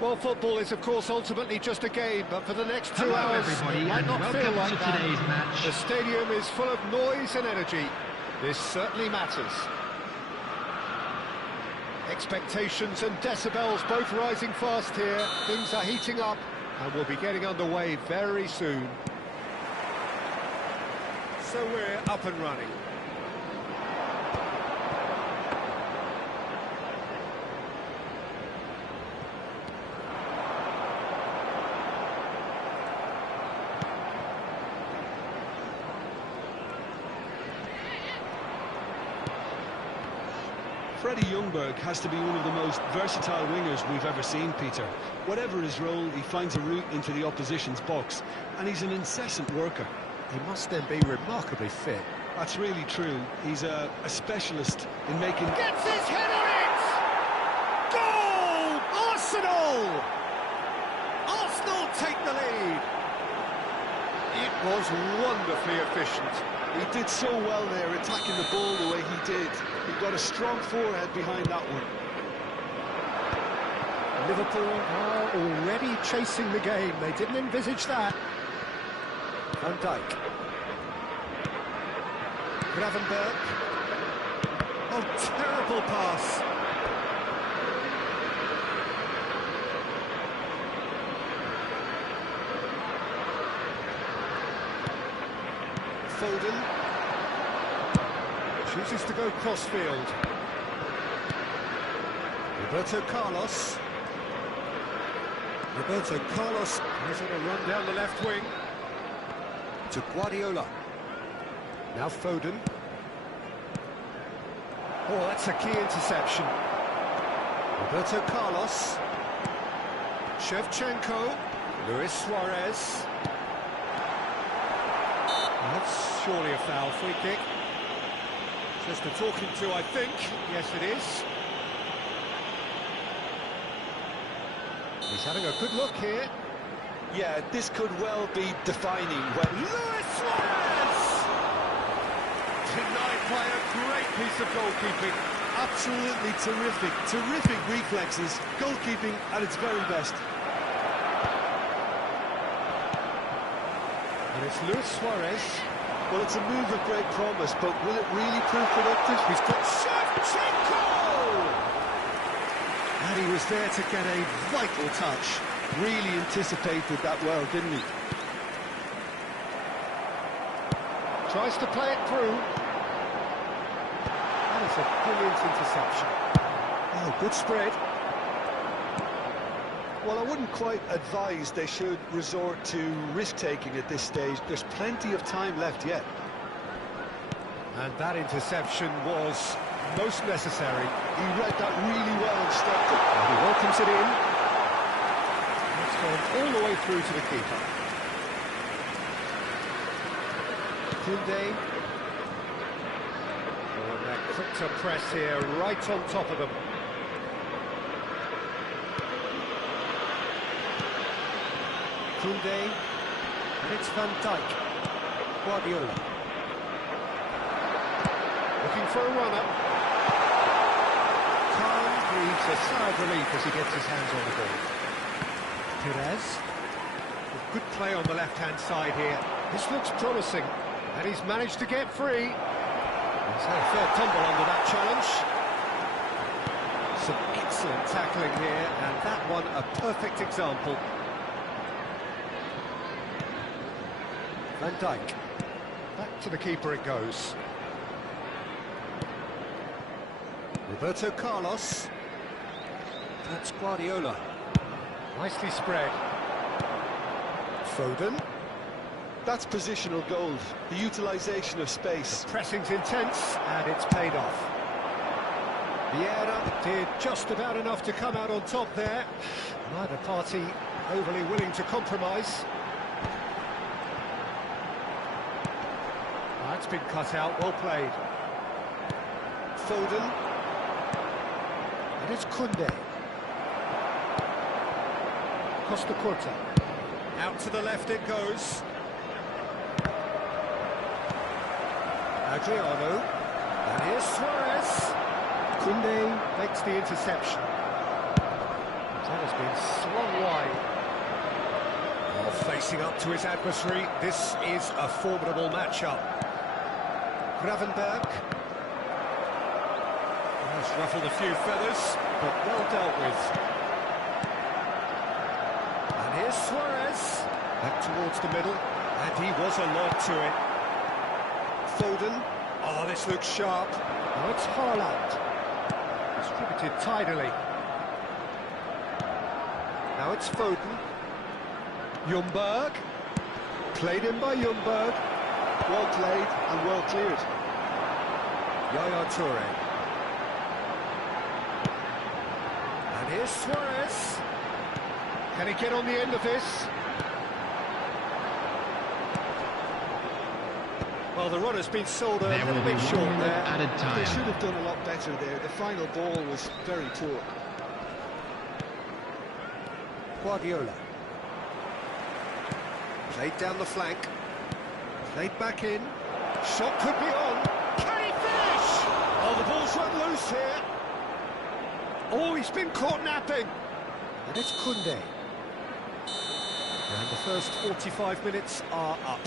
Well, football is, of course, ultimately just a game, but for the next 2 Hello, hours, everybody, it might and not welcome feel like to that. today's match. The stadium is full of noise and energy. This certainly matters. Expectations and decibels both rising fast here. Things are heating up, and we'll be getting underway very soon. So we're up and running. Freddie Ljungberg has to be one of the most versatile wingers we've ever seen, Peter. Whatever his role, he finds a route into the opposition's box, and he's an incessant worker. He must then be remarkably fit. That's really true. He's a specialist in making... Gets his head on it! Goal! Arsenal! Arsenal take the lead! It was wonderfully efficient. He did so well there, attacking the ball the way he did. He got a strong forehead behind that one. Liverpool are already chasing the game. They didn't envisage that. Van Dijk. Gravenberg. Oh, terrible pass. Foden. Chooses to go crossfield. Roberto Carlos. Roberto Carlos has a run down the left wing. To Guardiola. Now Foden. Oh, that's a key interception. Roberto Carlos. Shevchenko. Luis Suarez. That's surely a foul. Free kick. Just a talking to, I think. Yes, it is. He's having a good look here. Yeah, this could well be defining when... Luis Suarez! Denied by a great piece of goalkeeping. Absolutely terrific, terrific reflexes. Goalkeeping at its very best. And it's Luis Suarez. Well, it's a move of great promise, but will it really prove productive? He's got Shevchenko! And he was there to get a vital touch. Really anticipated that well, didn't he? Tries to play it through. That is a brilliant interception. Oh, good spread. Well, I wouldn't quite advise they should resort to risk-taking at this stage. There's plenty of time left yet. And that interception was most necessary. He read that really well and stopped it. And he welcomes it in. It's gone all the way through to the keeper. Koundé. Oh, and they're quick to press here, right on top of them. Koundé, and it's Van Dijk. Guardiola. Looking for a runner. Khan breathes a sigh of relief as he gets his hands on the ball. Perez. Good play on the left-hand side here. This looks promising, and he's managed to get free. He's had a fair tumble under that challenge. Some excellent tackling here, and that one a perfect example. Van Dijk. Back to the keeper it goes. Roberto Carlos. That's Guardiola. Nicely spread. Foden. That's positional gold, the utilisation of space. The pressing's intense, and it's paid off. Vieira did just about enough to come out on top there. Neither party overly willing to compromise. That's been cut out, well played. Foden. And it's Koundé. Costa Curta. Out to the left it goes. Adriano. And here's Suarez. Koundé makes the interception. That has been slung wide. Oh, facing up to his adversary, this is a formidable matchup. Gravenberg. Has ruffled a few feathers, but well dealt with. And here's Suarez. Back towards the middle, and he was alert to it. Foden. Oh, this looks sharp. Now it's Haaland. Distributed tidily. Now it's Foden. Ljungberg. Played in by Ljungberg. Well played and well cleared. Yaya Toure. And here's Suarez. Can he get on the end of this? Well, the run has been sold a little bit short there. Added time. They should have done a lot better there. The final ball was very poor. Guardiola. Played down the flank. Played back in. Shot could be on. Can he finish? Oh, the ball's run loose here. Oh, he's been caught napping. And it's Koundé. And the first 45 minutes are up.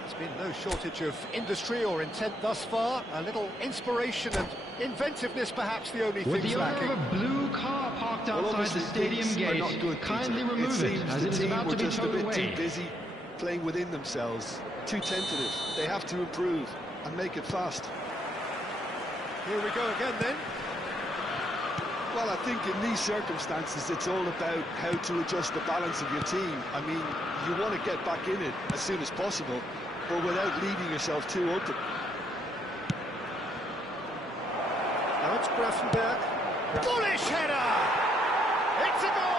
There's been no shortage of industry or intent thus far. A little inspiration and inventiveness, perhaps the only With things the owner lacking. of a blue car parked outside the stadium gate, kindly remove it, as it is about to be towed away. Too busy playing within themselves, too tentative. They have to improve and make it fast. Here we go again then. Well, I think in these circumstances it's all about how to adjust the balance of your team. I mean, you want to get back in it as soon as possible, but without leaving yourself too open. Now it's Gravenberg. Bullish header! It's a goal!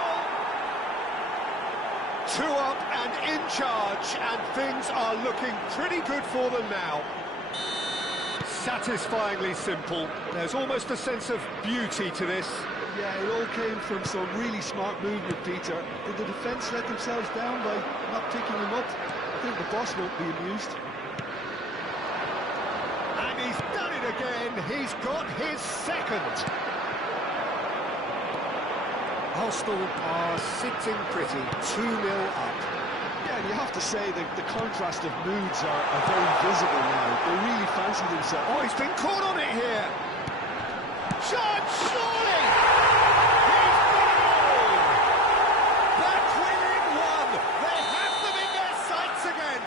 2 up and in charge, and things are looking pretty good for them now. Satisfyingly simple. There's almost a sense of beauty to this. Yeah, it all came from some really smart movement, Peter. Did the defence let themselves down by not picking him up? I think the boss won't be amused. And he's done it again. He's got his second. Arsenal are sitting pretty, 2-0 up. Yeah, and you have to say that the contrast of moods are very visible now. They really fancy themselves. Oh, he's been caught on it here. Shot, surely! He's goal! Back within one. They have them in their sights again.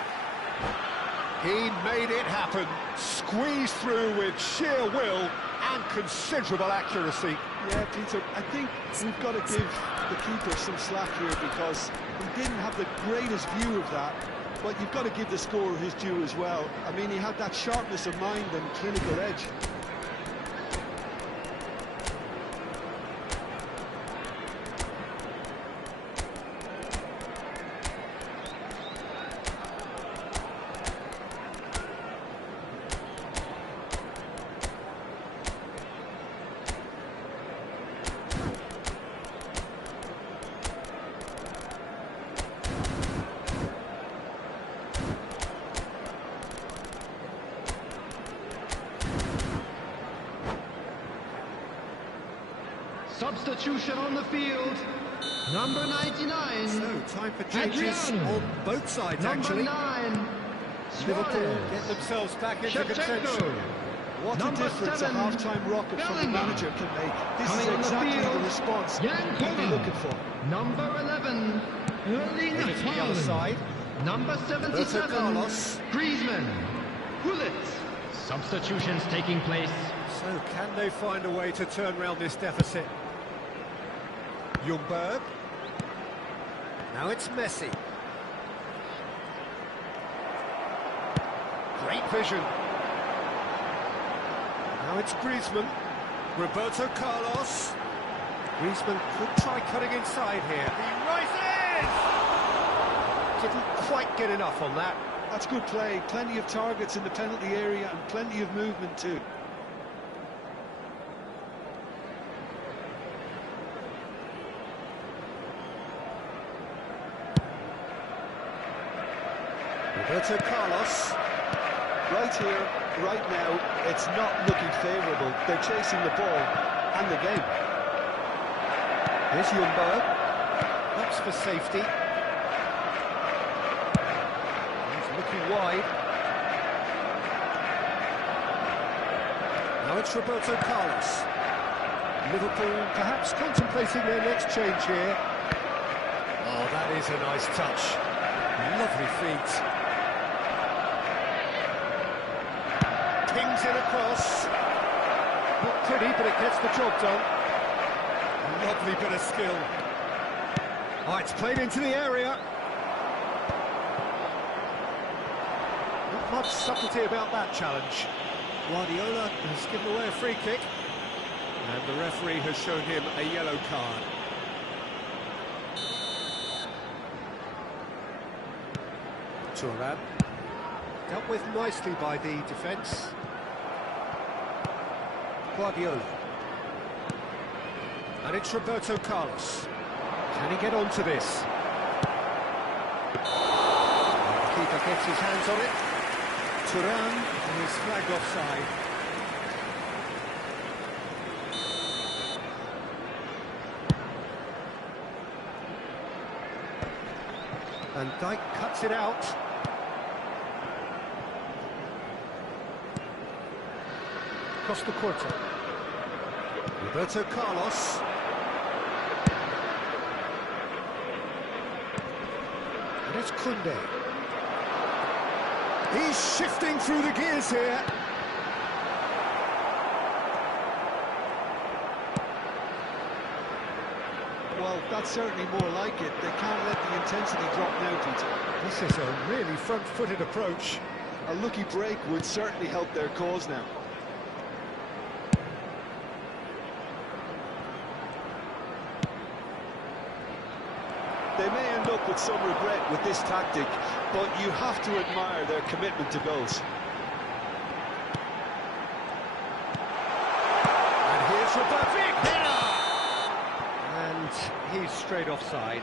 He made it happen. Squeezed through with sheer will and considerable accuracy. Yeah, Peter, I think we've got to give the keeper some slack here because he didn't have the greatest view of that, but you've got to give the scorer his due as well. I mean, he had that sharpness of mind and clinical edge. Substitution on the field. Number 99. So, time for changes Adriano. on both sides, Number actually. 9. Liverpool Suarez. get themselves back into Shevchenko. contention. What a Number difference 7. a half-time rocket from the Bellingham. manager can make. This Coming is on the exactly the field. response Jan you'd be Koeman. looking for. Number 11. Erling Over to the other Haaland. side. Number Roberto 77. Carlos. Griezmann. Gullit. Substitutions taking place. So, can they find a way to turn round this deficit? Ljungberg. Now it's Messi. Great vision. Now it's Griezmann. Roberto Carlos. Griezmann could try cutting inside here. He rises! Didn't quite get enough on that. That's good play. Plenty of targets in the penalty area and plenty of movement too. Roberto Carlos. Right here, right now, it's not looking favourable. They're chasing the ball and the game. Here's Ljungberg. That's for safety. He's looking wide. Now it's Roberto Carlos. Liverpool perhaps contemplating their next change here. Oh, that is a nice touch. Lovely feet. Pings it across. Not pretty, but it gets the job done. Lovely bit of skill. Oh, it's played into the area. Not much subtlety about that challenge. Guardiola has given away a free kick. And the referee has shown him a yellow card. Thuram. Dealt with nicely by the defence. Guardiola. And it's Roberto Carlos. Can he get onto this? The keeper gets his hands on it. Thuram is flagged offside. And Dijk cuts it out. Costa Curta. Roberto Carlos. And it's Koundé. He's shifting through the gears here. Well, that's certainly more like it. They can't let the intensity drop now, Peter. This is a really front-footed approach. A lucky break would certainly help their cause now. They may end up with some regret with this tactic, but you have to admire their commitment to goals. And here's Roberto. Big header! And he's straight offside.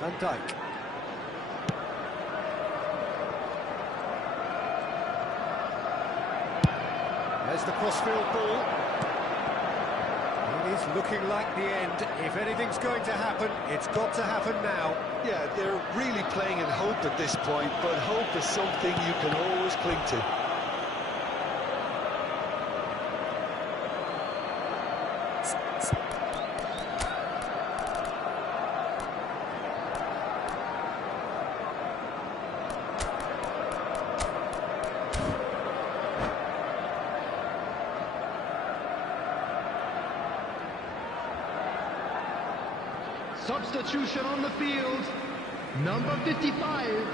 Van Dijk. There's the crossfield ball. It is looking like the end. If anything's going to happen, it's got to happen now. Yeah, they're really playing in hope at this point, but hope is something you can always cling to. Substitution on the field. Number 55,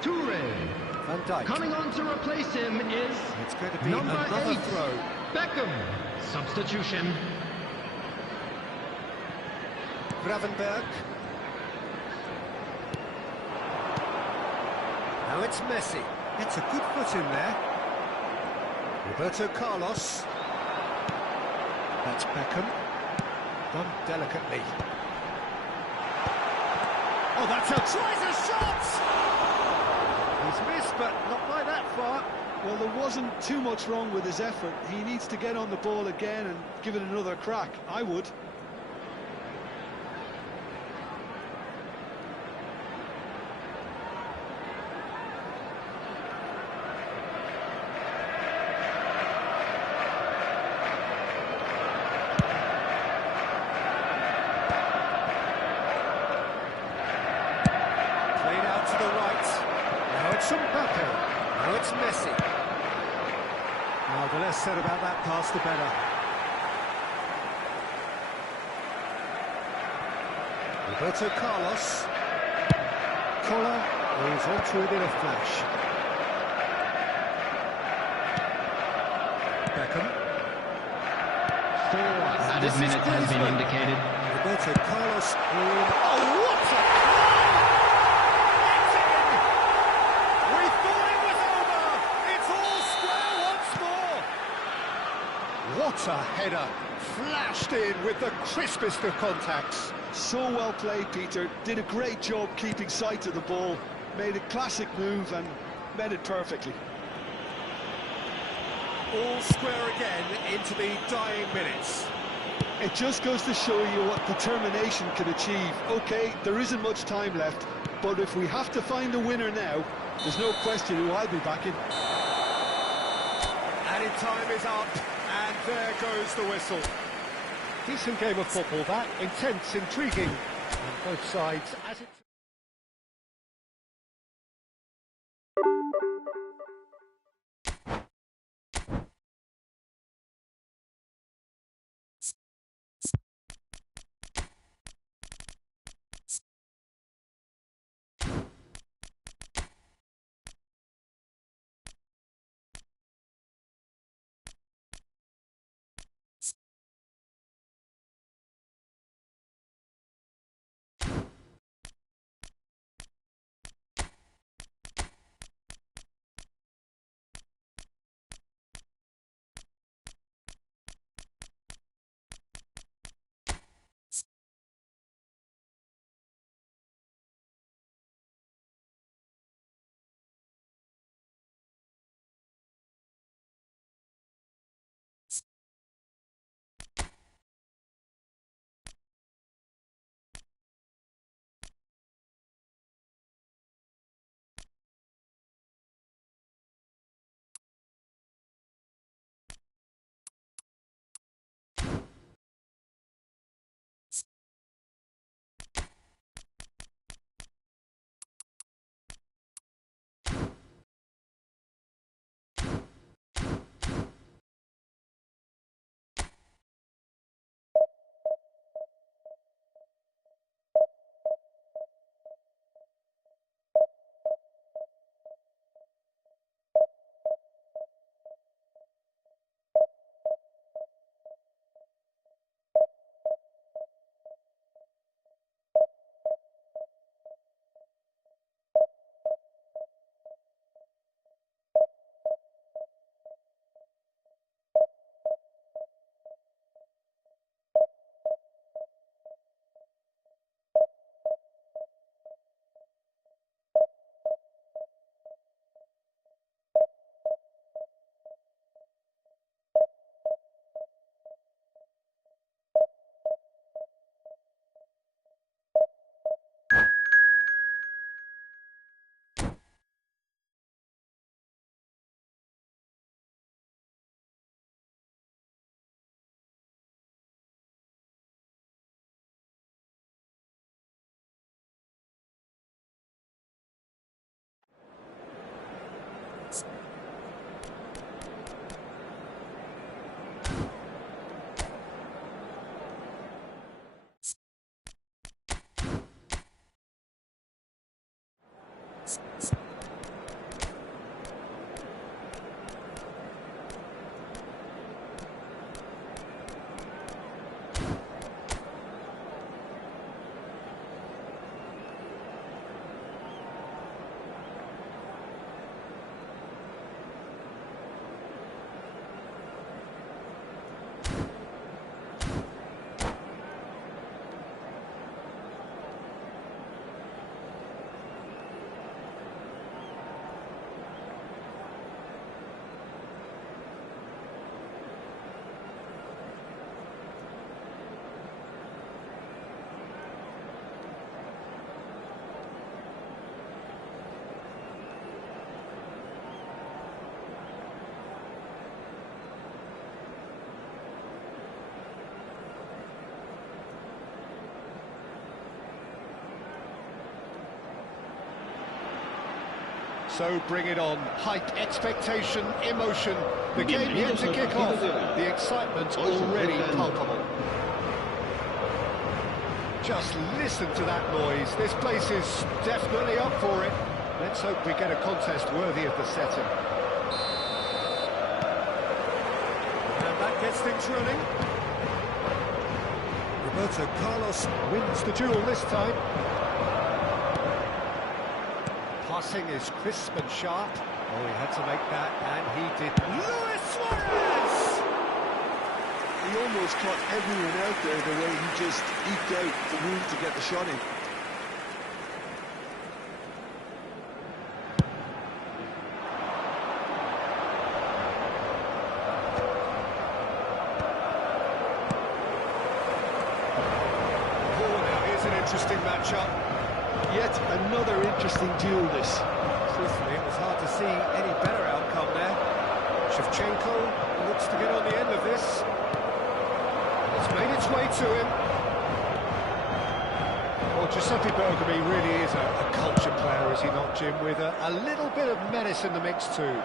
Toure. Van Dijk. Coming on to replace him is It's going to be number another 8, throw. Beckham. Substitution. Gravenberg. Now it's Messi. It's a good foot in there. Roberto Carlos. That's Beckham. Done delicately. Oh, that's a tries a shot! He's missed, but not by that far. Well, there wasn't too much wrong with his effort. He needs to get on the ball again and give it another crack. I would. Mbappe. Now it's Messi. Well, the less said about that pass, the better. Roberto Carlos. Collar is onto it in a flash. Beckham. 4 added minutes has been indicated. Roberto Carlos in. Oh, what a... What a header Flashed in with the crispest of contacts. So well played, Peter. Did a great job keeping sight of the ball. Made a classic move and met it perfectly. All square again into the dying minutes. It just goes to show you what determination can achieve. OK, there isn't much time left, but if we have to find a winner now, there's no question who I'll be backing. Added time is up, and there goes the whistle. Decent game of football, that. Intense, intriguing, on both sides as it... So bring it on. Hype, expectation, emotion. The game yet to kick off. The excitement already palpable. Just listen to that noise. This place is definitely up for it. Let's hope we get a contest worthy of the setting. And that gets things running. Roberto Carlos wins the duel this time. Passing is crisp and sharp. Oh, he had to make that, and he did. Luis Suarez! He almost caught everyone out there the way he just eked out the room to get the shot in. Interesting matchup. Yet another interesting duel, this. Truthfully, it was hard to see any better outcome there. Shevchenko looks to get on the end of this. It's made its way to him. Well, Giuseppe Bergomi really is a culture player, is he not, Jim? With a little bit of menace in the mix too.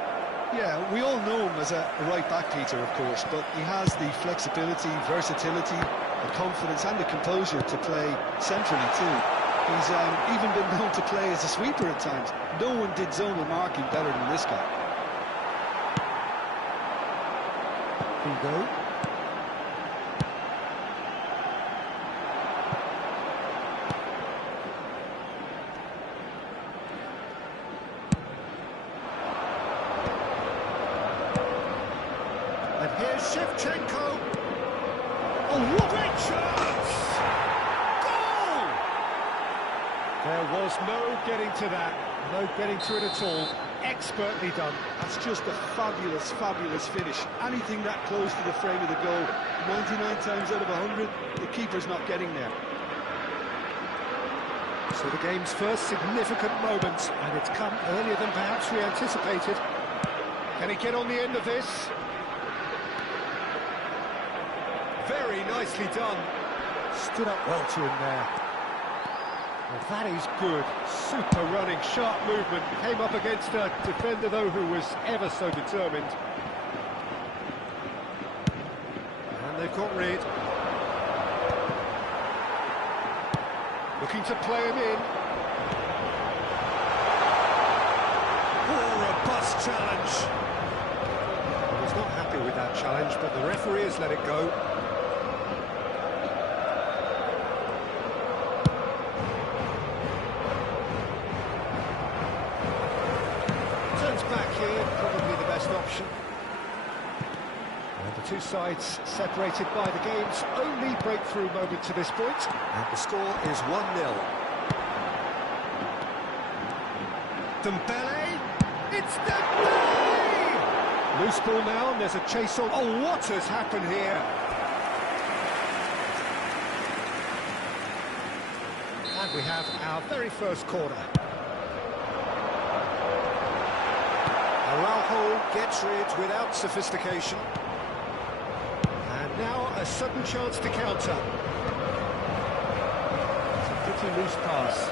Yeah, we all know him as a right-back, Peter, of course, but he has the flexibility, versatility, the confidence and the composure to play centrally too. He's even been known to play as a sweeper at times. No one did zonal marking better than this guy. Hugo. And here's Shevchenko. Oh, what a chance! Goal! There was no getting to that, no getting to it at all. Expertly done. That's just a fabulous, fabulous finish. Anything that close to the frame of the goal, 99 times out of 100, the keeper's not getting there. So the game's first significant moment, and it's come earlier than perhaps we anticipated. Can he get on the end of this? Very nicely done. Stood up well to him there. Well, that is good. Super running, sharp movement. Came up against a defender, though, who was ever so determined. And they've got rid. Looking to play him in. Oh, robust challenge. He was not happy with that challenge, but the referee has let it go. Back here, probably the best option. And the two sides separated by the game's only breakthrough moment to this point. And the score is 1-0. Dembele! It's Dembele! Loose ball now, and there's a chase on. Oh, what has happened here? And we have our very first corner. Araujo gets rid without sophistication. And now a sudden chance to counter. It's a pretty loose pass.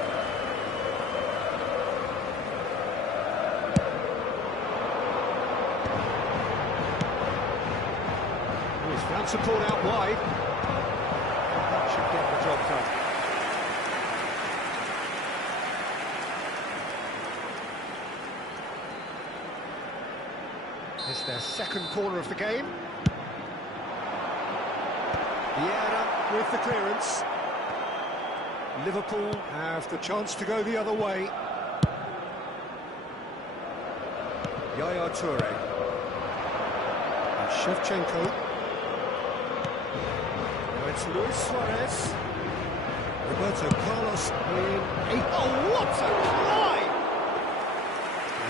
Oh, he's found support out wide. And that should get the job done. It's their second corner of the game. Vieira with the clearance. Liverpool have the chance to go the other way. Yaya Toure. And Shevchenko. Now it's Luis Suarez. Roberto Carlos in 8. Oh, what a try!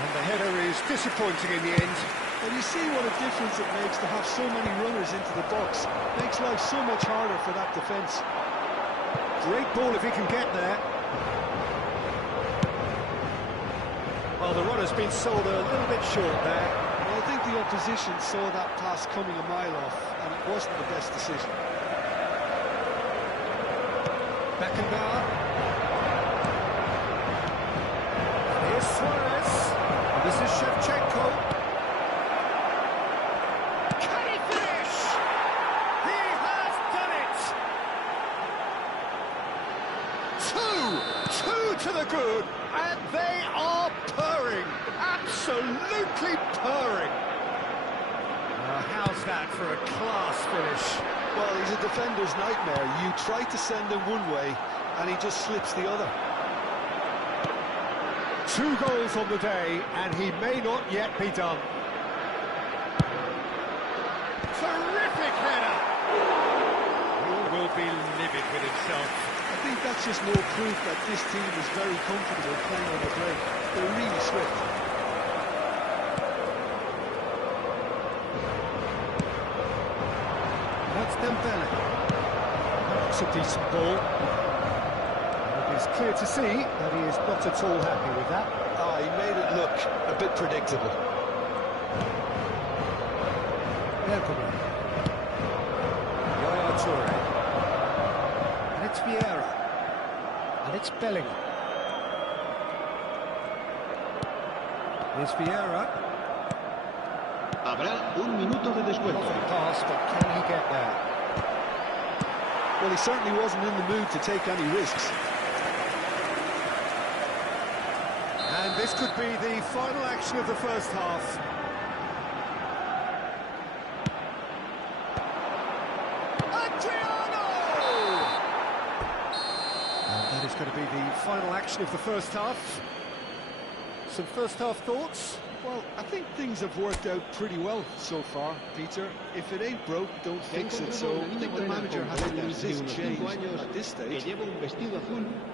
And the header is disappointing in the end. And you see what a difference it makes to have so many runners into the box. Makes life so much harder for that defence. Great ball if he can get there. Well, the runner's been sold a little bit short there. Well, I think the opposition saw that pass coming a mile off, and it wasn't the best decision. Beckenbauer. Here's Suarez. And this is Shevchenko. Two to the good, and they are purring, absolutely purring. How's that for a class finish? Well, he's a defender's nightmare. You try to send him one way, and he just slips the other. 2 goals on the day, and he may not yet be done. Terrific header! be livid with himself. I think that's just more proof that this team is very comfortable playing on the break. They're really swift. That's Dembele. That's a decent ball. And it's clear to see that he is not at all happy with that. Ah, he made it look a bit predictable. Bergkamp. Yaya Toure. And it's Vieira. And it's Bellingham. Here's Vieira. Habrá un minuto de descuento. Lovely pass, but can he get there? Well, he certainly wasn't in the mood to take any risks. And this could be the final action of the first half. And that is going to be the final action of the first half. Some first half thoughts? Well, I think things have worked out pretty well so far, Peter. If it ain't broke, don't fix it. So I think the manager has to resist change at this stage.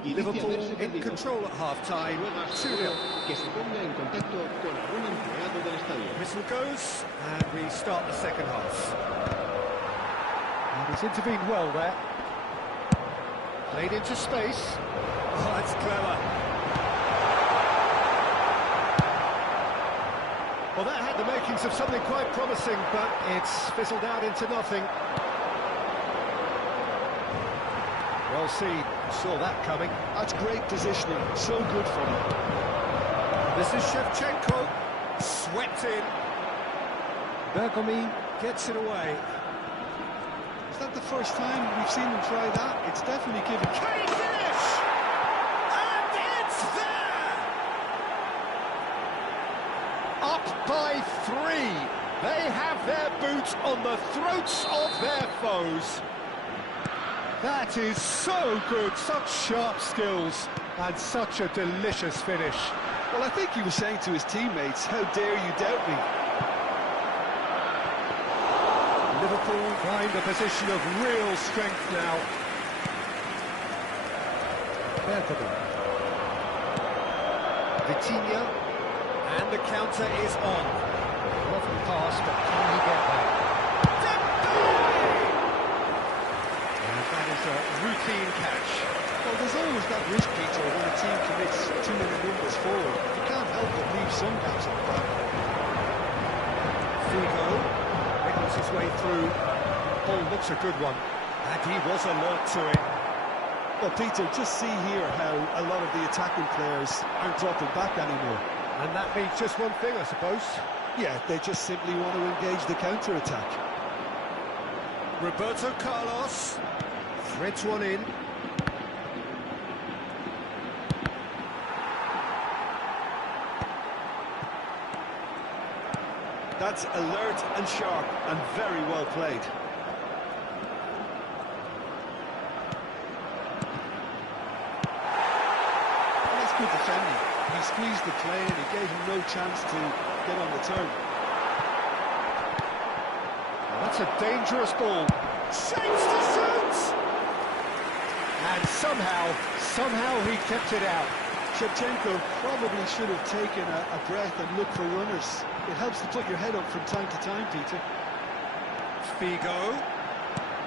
Liverpool in control at half-time, 2-0. Whistle goes, and we start the second half. And he's intervened well there. Played into space. Oh, that's clever. Well, that had the makings of something quite promising, but it's fizzled out into nothing. Well, saw that coming. That's great positioning, so good from him. This is Shevchenko, swept in. Bergkamp gets it away. Is that the first time we've seen him try that? It's definitely given... Can he finish? And it's there! Up by 3. They have their boots on the throats of their foes. That is so good, such sharp skills, and such a delicious finish. Well, I think he was saying to his teammates, how dare you doubt me? Liverpool find a position of real strength now. Bergkamp. Vitinha, and the counter is on. Lovely pass, but can he get there? And that is a routine catch. Well, there's always that risk, Peter, when a team commits too many numbers forward. You can't help but leave some gaps on the back. Figo wiggles his way through. Ball looks a good one, and he was alert to it. Well, Peter, just see here how a lot of the attacking players aren't dropping back anymore. And that means just one thing, I suppose. Yeah, they just simply want to engage the counter-attack. Roberto Carlos threads one in. That's alert and sharp and very well played. Well, that's good defending. He squeezed the play and he gave him no chance to get on the turn. That's a dangerous ball. Shapes to shoot! And somehow he kept it out. Shevchenko probably should have taken a breath and looked for runners. It helps to put your head up from time to time, Peter. Figo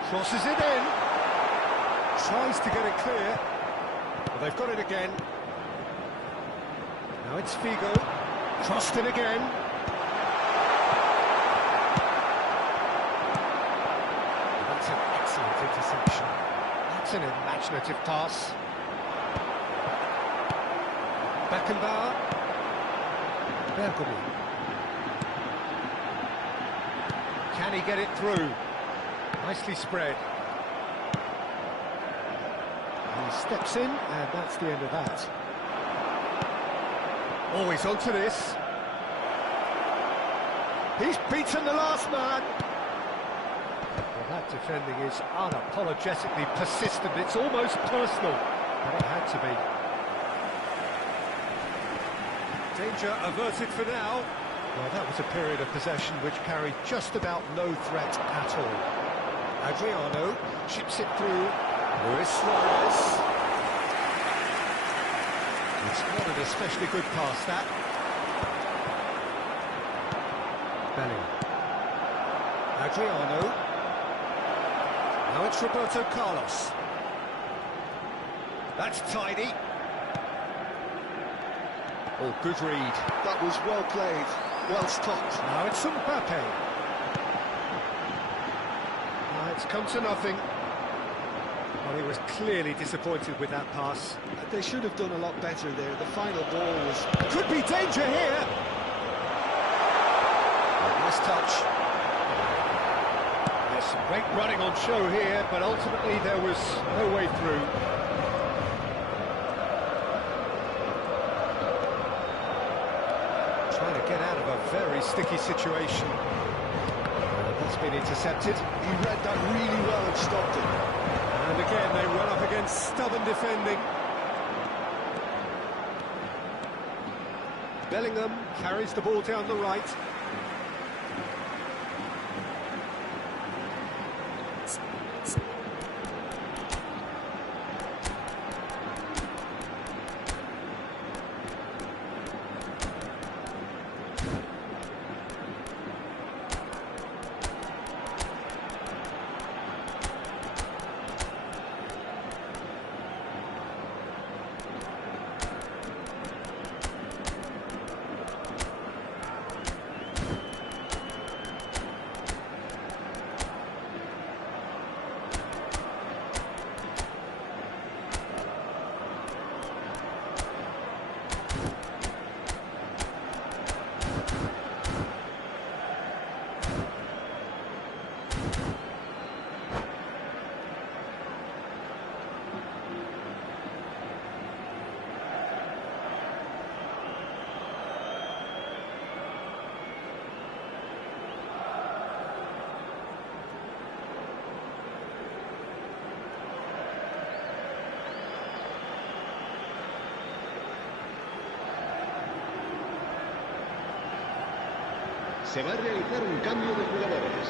crosses it in. Tries to get it clear. Well, they've got it again. Now it's Figo. Crossed in again. That's an excellent interception. That's an imaginative pass. Beckenbauer. Bergkamp. Can he get it through? Nicely spread. He steps in, and that's the end of that. Oh, he's onto this. He's beaten the last man. Well, that defending is unapologetically persistent. It's almost personal, but it had to be. Danger averted for now. Well, that was a period of possession which carried just about no threat at all. Adriano chips it through. Luis Suarez. It's not an especially good pass, that. Bellingham. Adriano. Now it's Roberto Carlos. That's tidy. Oh, good read. That was well played, well stopped. Now it's Mbappe. It's come to nothing. Well, he was clearly disappointed with that pass. They should have done a lot better there. The final ball was... Could be danger here. Nice touch. There's some great running on show here, but ultimately there was no way through. Trying to get out of a very sticky situation. That's been intercepted. He read that really well and stopped it. And again, they run up against stubborn defending. Bellingham carries the ball down the right. Se va a realizar un cambio de jugadores.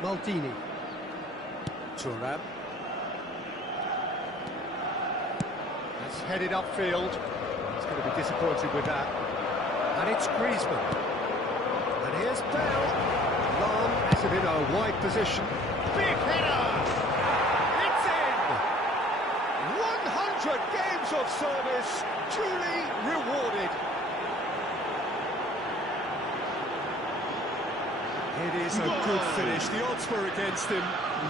Maldini. Thuram. That's headed upfield. He's going to be disappointed with that. And it's Griezmann. And here's Bell. Long as it in a wide position. Big header! It's in! 100 games of service, truly rewarded. It is a good finish. The odds were against him.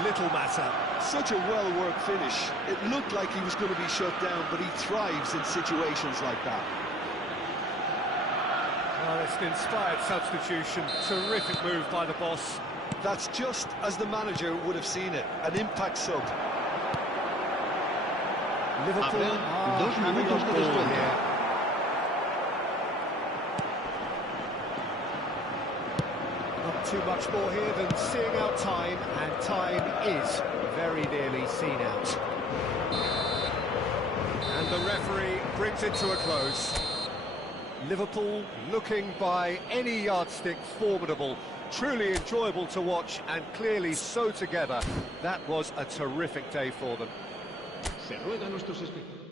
Little matter. Such a well-worked finish. It looked like he was going to be shut down, but he thrives in situations like that. Well, it's an inspired substitution. Terrific move by the boss. That's just as the manager would have seen it. An impact sub. Liverpool Habrá 2 having minutos a de ball descuento. here. Not too much more here than seeing out time, and time is very nearly seen out. And the referee brings it to a close. Liverpool looking by any yardstick formidable, truly enjoyable to watch, and clearly so together. That was a terrific day for them. Se ruega a nuestros espectadores.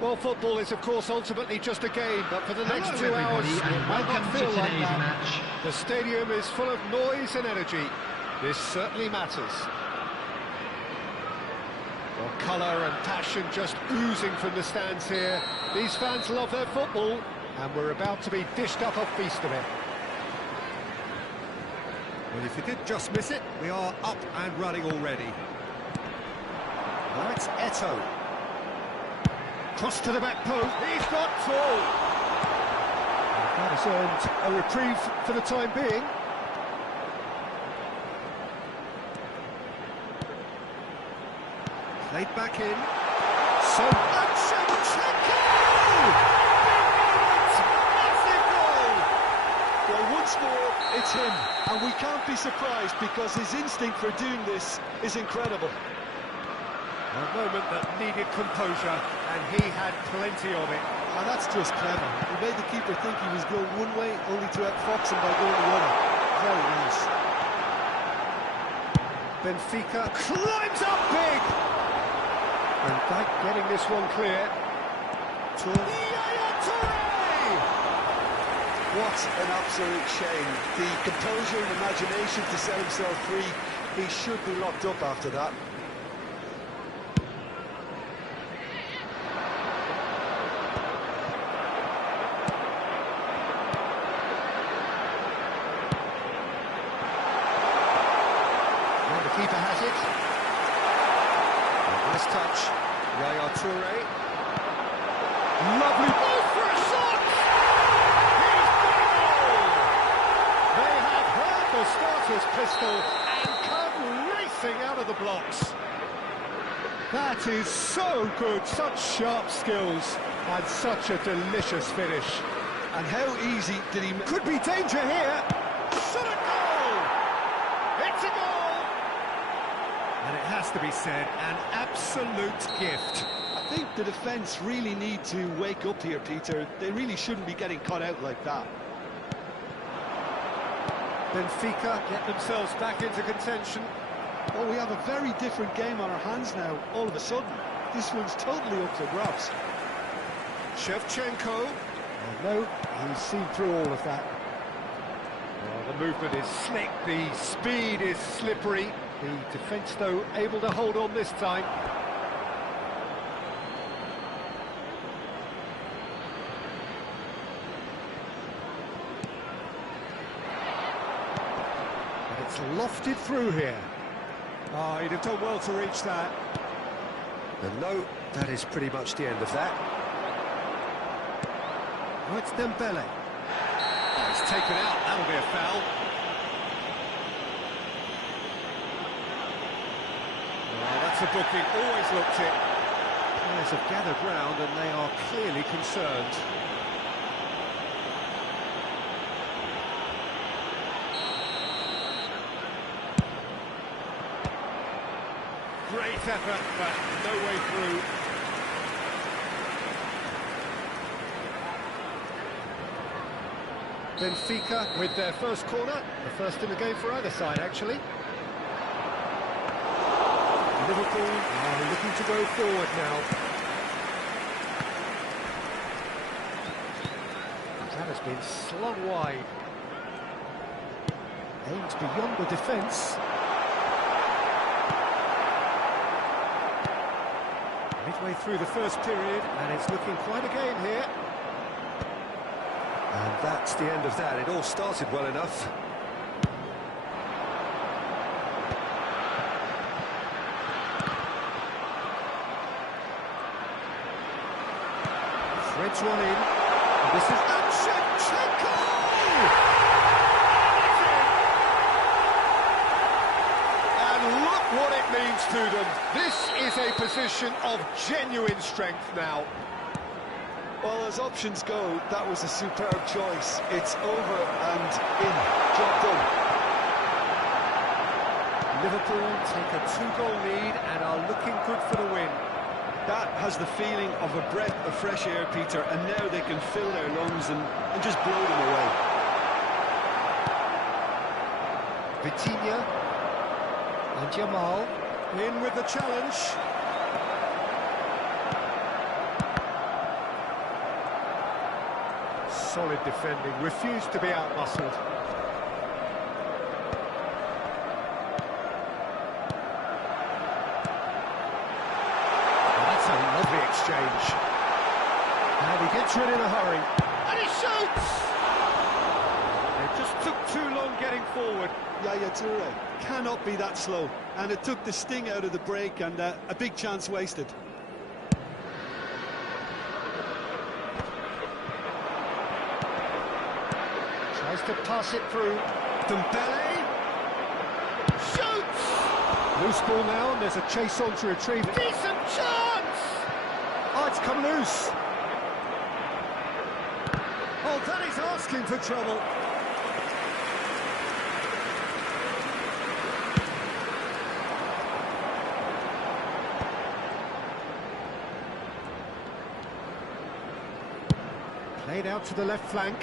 Well, football is, of course, ultimately just a game, but for the next Hello, 2 hours, everybody, it and might welcome not to feel like today's that. match. The stadium is full of noise and energy. This certainly matters. Well, colour and passion just oozing from the stands here. These fans love their football, and we're about to be dished up a feast of it. Well, if you did just miss it, we are up and running already. Now it's Eto. Cross to the back post. He's got through. That has earned a reprieve for the time being. Played back in. So massive goal! Well, once more, it's him, and we can't be surprised because his instinct for doing this is incredible. A moment that needed composure, and he had plenty of it. And that's just clever. He made the keeper think he was going one way, only to outfox him by going the other. Very nice. Benfica climbs up big! And back getting this one clear. What an absolute shame. The composure and imagination to set himself free. He should be locked up after that. Well, the keeper has it. Nice touch. YT-Toure. Lovely ball for a shot! He's got a goal! They have heard the starter's pistol and come racing out of the blocks. That is so good, such sharp skills, and such a delicious finish. And how easy did he... Could be danger here. Shot a goal! It's a goal! And it has to be said, an absolute gift. I think the defence really need to wake up here, Peter. They really shouldn't be getting caught out like that. Benfica get themselves back into contention. Well, we have a very different game on our hands now, all of a sudden. This one's totally up for grabs. Shevchenko. Oh, no, he's seen through all of that. Well, the movement is slick, the speed is slippery. The defence, though, able to hold on this time. And it's lofted through here. Oh, he'd have done well to reach that. And no, that is pretty much the end of that. Oh, it's Dembele. Oh, it's taken out, that'll be a foul. Oh, that's a booking, always looked it. Players have gathered round and they are clearly concerned. Great effort, but no way through. Benfica with their first corner, the first in the game for either side, actually. Liverpool are looking to go forward now. That has been slung wide. Aims beyond the defence. Midway through the first period, and it's looking quite a game here. And that's the end of that. It all started well enough. Threads one in. And this is Shevchenko! And look what it means to them. This is a position of genuine strength now. Well, as options go, that was a superb choice. It's over and in. Job done. Liverpool take a 2-goal lead and are looking good for the win. That has the feeling of a breath of fresh air, Peter, and now they can fill their lungs and just blow them away. Vitinha and Jamal in with the challenge. solid defending, refused to be outmuscled. That's a lovely exchange. And he gets rid in a hurry. And he shoots! It just took too long getting forward. Yaya Toure cannot be that slow. And it took the sting out of the break, and a big chance wasted. Tries to pass it through. Dembele shoots! Loose ball now, and there's a chase on to retrieve it. Decent chance! Oh, it's come loose. Oh, that is asking for trouble. Played out to the left flank.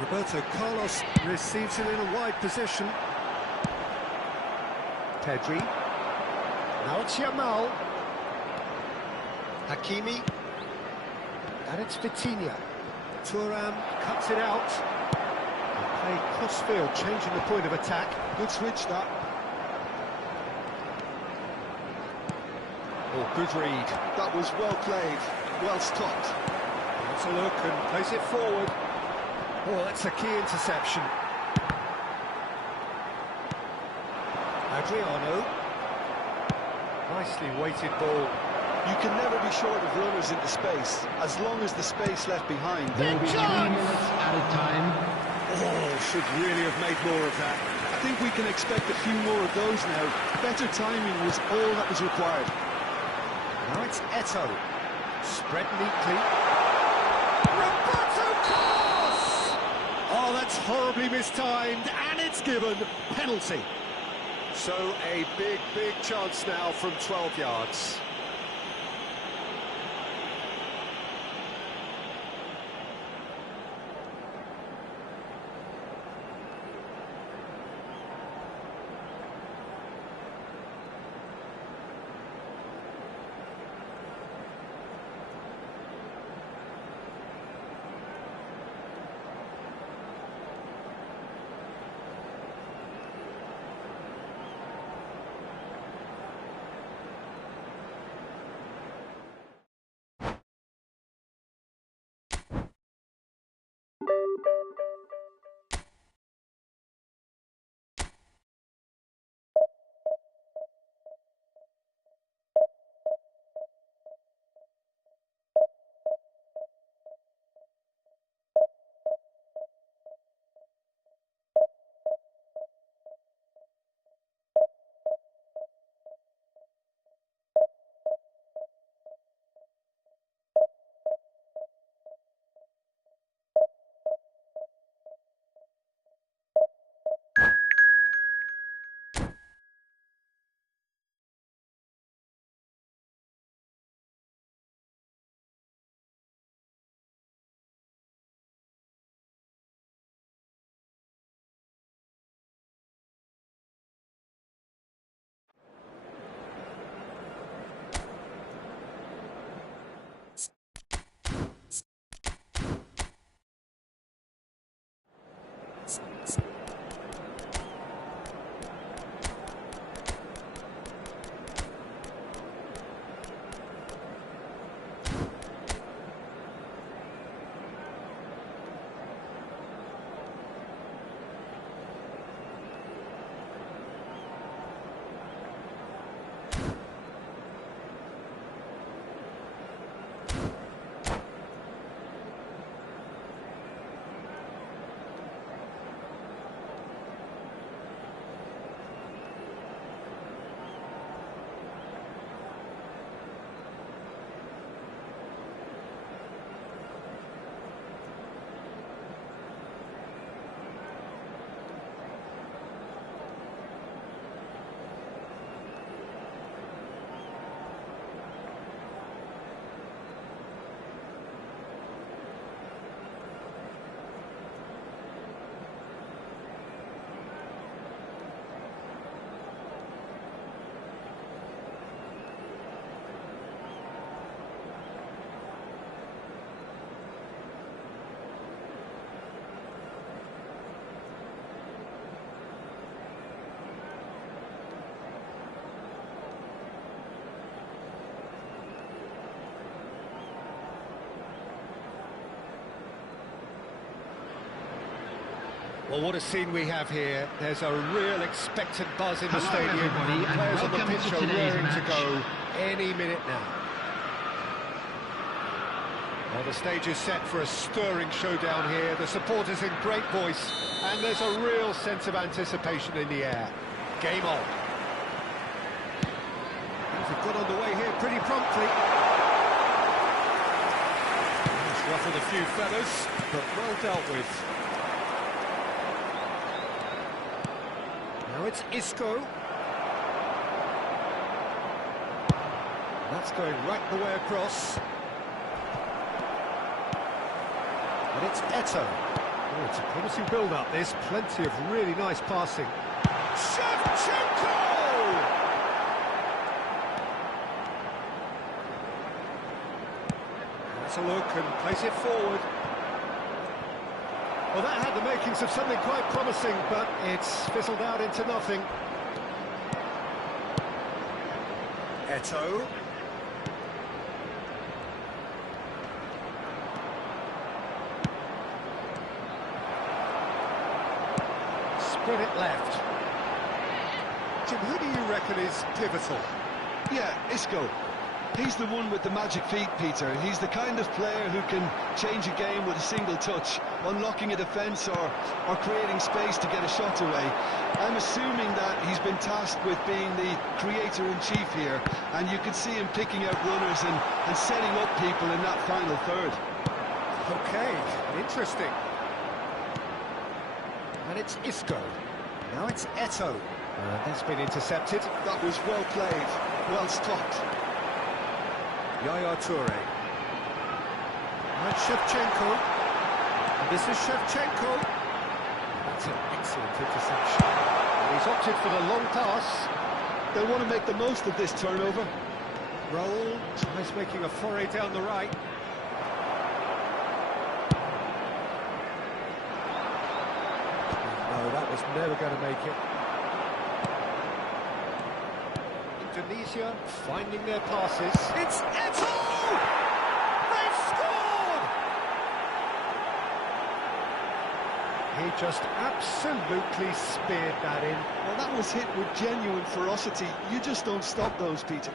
Roberto Carlos receives it in a wide position. Pedri. Now it's Yamal. Hakimi. And it's Vitinha. Thuram cuts it out. Play cross-field, changing the point of attack. Good switch, that. Oh, good read. That was well played, well stopped. That's a look and plays it forward. Oh, that's a key interception. Adriano. Nicely weighted ball. You can never be short of runners into space, as long as the space left behind. There will be 3 minutes added time. Oh, should really have made more of that. I think we can expect a few more of those now. Better timing was all that was required. Now it's Eto'o. Spread neatly. Roberto Carlos! Oh, that's horribly mistimed, and it's given. Penalty. So a big, big chance now from 12 yards. Well, what a scene we have here. There's a real expectant buzz in the Hello, stadium. everybody, The and players on the welcome pitch to are today's raring to match. go any minute now. Well, the stage is set for a stirring showdown here. The supporters in great voice, and there's a real sense of anticipation in the air. Game on. Things have got underway here pretty promptly. It's ruffled a few feathers, but well dealt with. Now it's Isco. That's going right the way across. And it's Eto. Oh, it's a promising build-up. There's plenty of really nice passing. Shevchenko! That's a look and place it forward. Well, that had the makings of something quite promising, but it's fizzled out into nothing. Eto. Spread it left. Jim, who do you reckon is pivotal? Yeah, Isco. He's the one with the magic feet, Peter. He's the kind of player who can change a game with a single touch, unlocking a defence or creating space to get a shot away. I'm assuming that he's been tasked with being the creator-in-chief here, and you can see him picking out runners and setting up people in that final third. Okay, interesting. And it's Isco. Now it's Eto. That's been intercepted. That was well played, well stopped. Yaya Toure. And Shevchenko. And this is Shevchenko. That's an excellent interception. And he's opted for the long pass. They want to make the most of this turnover. Roll. Tries making a foray down the right. No, that was never going to make it. Indonesia finding their passes. It's Eto! They've scored! He just absolutely speared that in. Well, that was hit with genuine ferocity. You just don't stop those, Peter.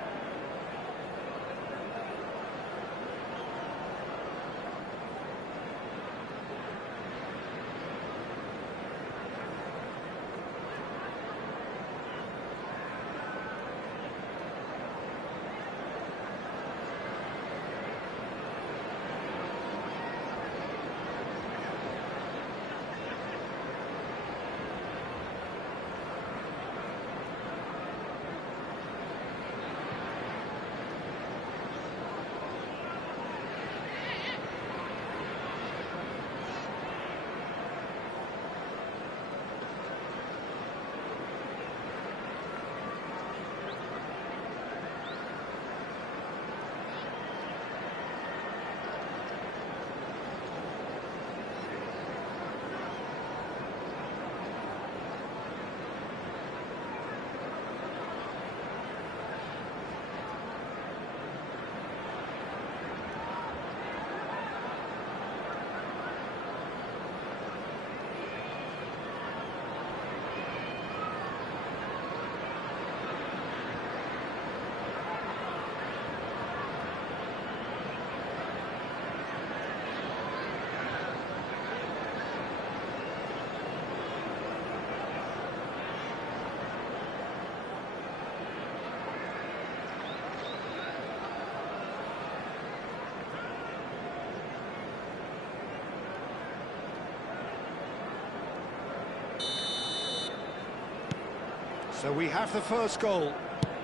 So we have the first goal.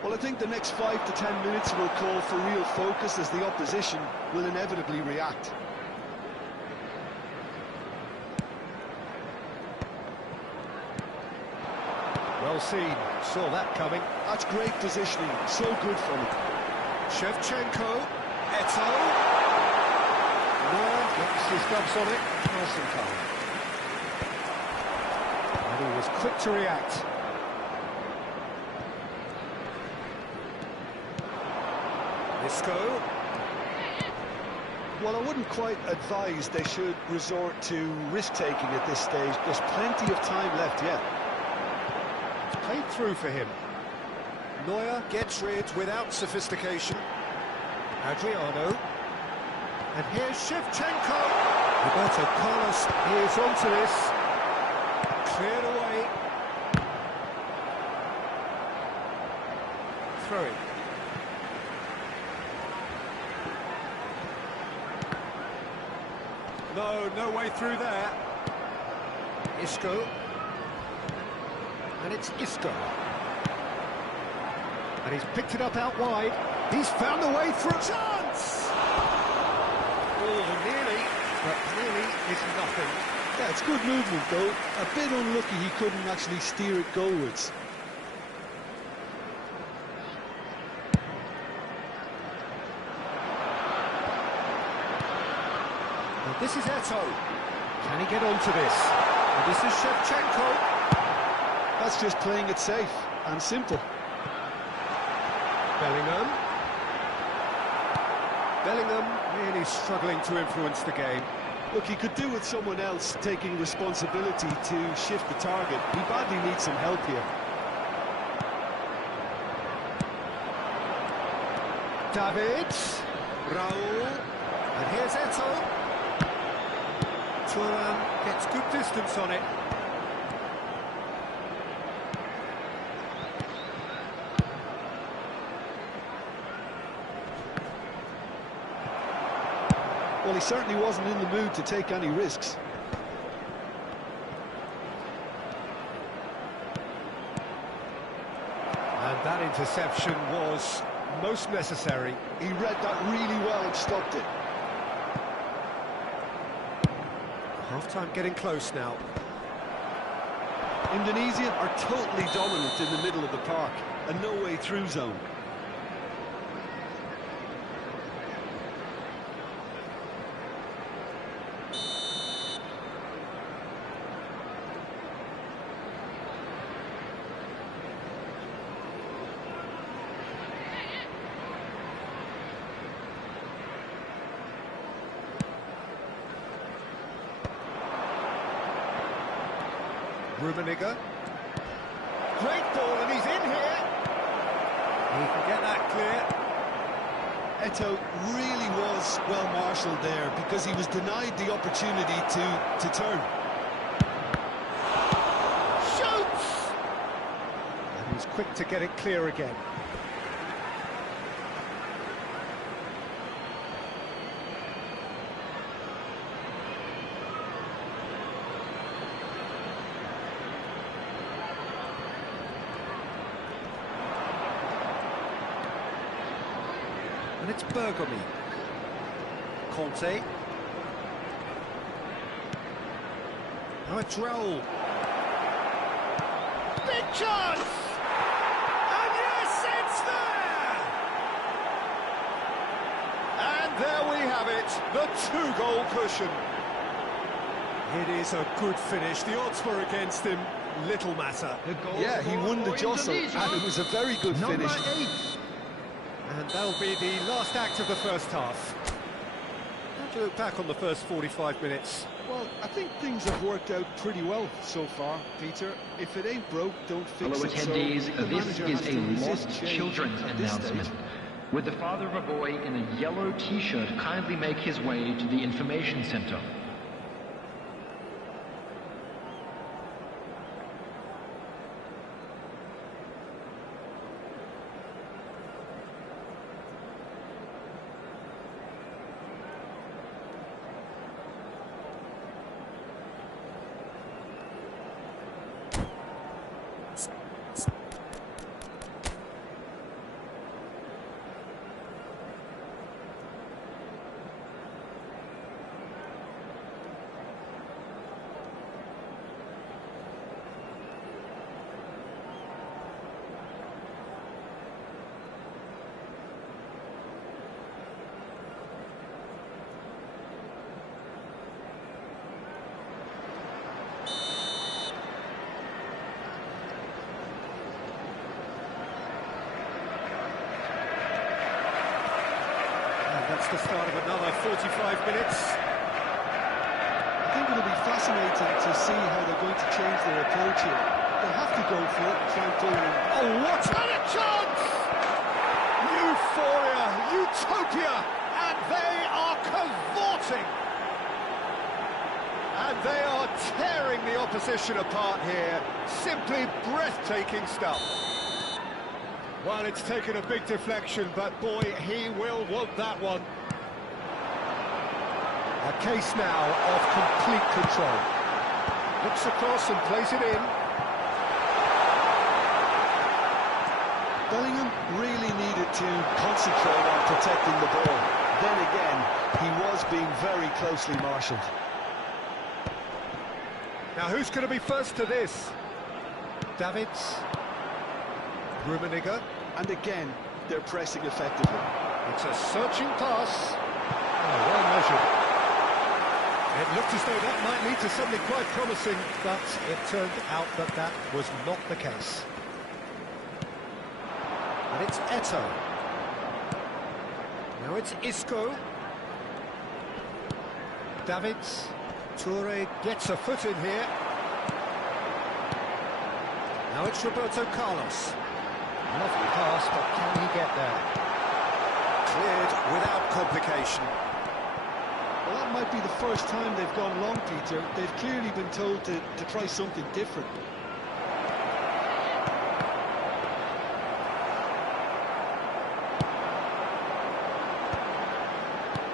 Well, I think the next 5 to 10 minutes will call for real focus as the opposition will inevitably react. Well seen, saw that coming. That's great positioning, so good from him. Shevchenko, Eto. No, gets his gloves on it. Passing foul. And he was quick to react. Isco. Well, I wouldn't quite advise they should resort to risk-taking at this stage. There's plenty of time left yet. It's played through for him. Neuer gets rid without sophistication. Adriano. And here's Shevchenko. Roberto Carlos is onto this. Cleared away. Throw it. No way through there. Isco. And it's Isco. And he's picked it up out wide. He's found a way through. Chance! Oh, nearly, but nearly is nothing. Yeah, it's good movement, though. A bit unlucky he couldn't actually steer it goalwards. This is Eto. Can he get onto this? And this is Shevchenko. That's just playing it safe and simple. Bellingham. Bellingham really struggling to influence the game. Look, he could do with someone else taking responsibility to shift the target. He badly needs some help here. David. Raul. And here's Eto. Turan gets good distance on it. Well, he certainly wasn't in the mood to take any risks. And that interception was most necessary. He read that really well and stopped it. Half-time getting close now. Indonesia are totally dominant in the middle of the park, a no-way through zone. Rummenigge. Great ball, and he's in here. He can get that clear. Eto really was well marshalled there because he was denied the opportunity to turn. Shoots! And he's quick to get it clear again. And it's Bergomi. Conte. Now it's Raul. Big chance! And yes, it's there! And there we have it, the two-goal cushion. It is a good finish. The odds were against him. Little matter. Yeah, he won the jostle, and it was a very good finish. And that'll be the last act of the first half. How do you look back on the first 45 minutes? Well, I think things have worked out pretty well so far, Peter. If it ain't broke, don't fix Fellow it. attendees, So this is a lost children's announcement. Would the father of a boy in a yellow t-shirt kindly make his way to the information center? That's the start of another 45 minutes. I think it'll be fascinating to see how they're going to change their approach here. They have to go for it and try and pull it in. Oh, what a chance! Euphoria, utopia, and they are cavorting. And they are tearing the opposition apart here. Simply breathtaking stuff. Well, it's taken a big deflection, but boy, he will want that one. A case now of complete control. Looks across and plays it in. Bellingham really needed to concentrate on protecting the ball. Then again, he was being very closely marshalled. Now, who's going to be first to this? Davids. Rummenigge. And again, they're pressing effectively. It's a searching pass. Oh, well measured. It looked as though that might lead to something quite promising, but it turned out that that was not the case. And it's Eto. Now it's Isco. Davids. Toure gets a foot in here. Now it's Roberto Carlos. Lovely pass, but can he get there? Cleared without complication. Well, that might be the first time they've gone long, Peter. They've clearly been told to try something different.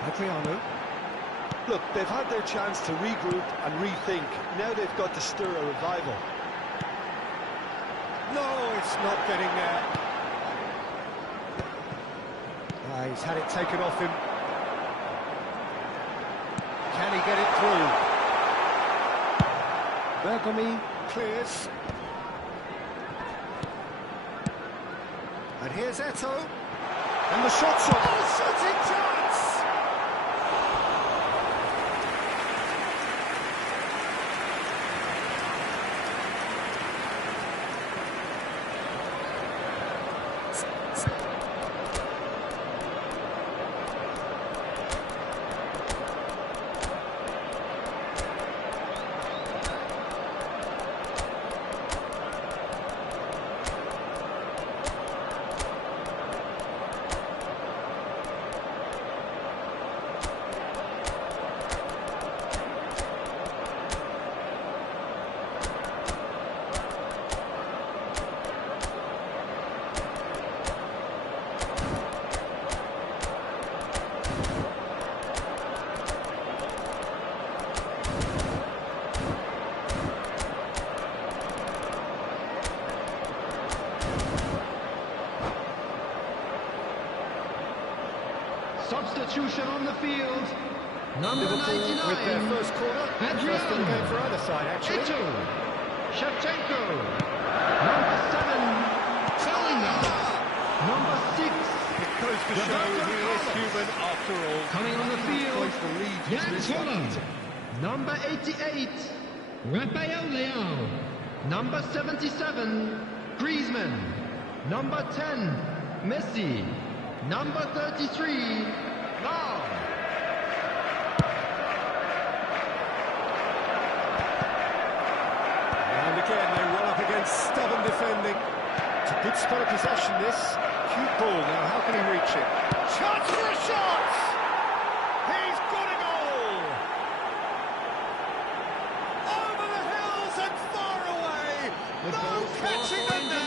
Adriano. Look, they've had their chance to regroup and rethink. Now they've got to stir a revival. No, it's not getting there. He's had it taken off him. Can he get it through? Bergomi clears. And here's Eto. And the shot's on. Oh, shooting chance! Substitution on the field. Number Liverpool 99. with their first corner. First in the game for either side, actually. Eto. Shevchenko. Number 7. Bellingham. Number 6. It goes to show he is human after all. Coming on the field. Jan This one, Toller. Peter. Number 88. Rafael Leao. Number 77. Griezmann. Number 10. Messi. Number 33. Now. And again, they run up against stubborn defending. It's a good spot of possession, this. Cute ball. Now, how can he reach it? Chance for a shot! He's got a goal! Over the hills and far away! No catching them now!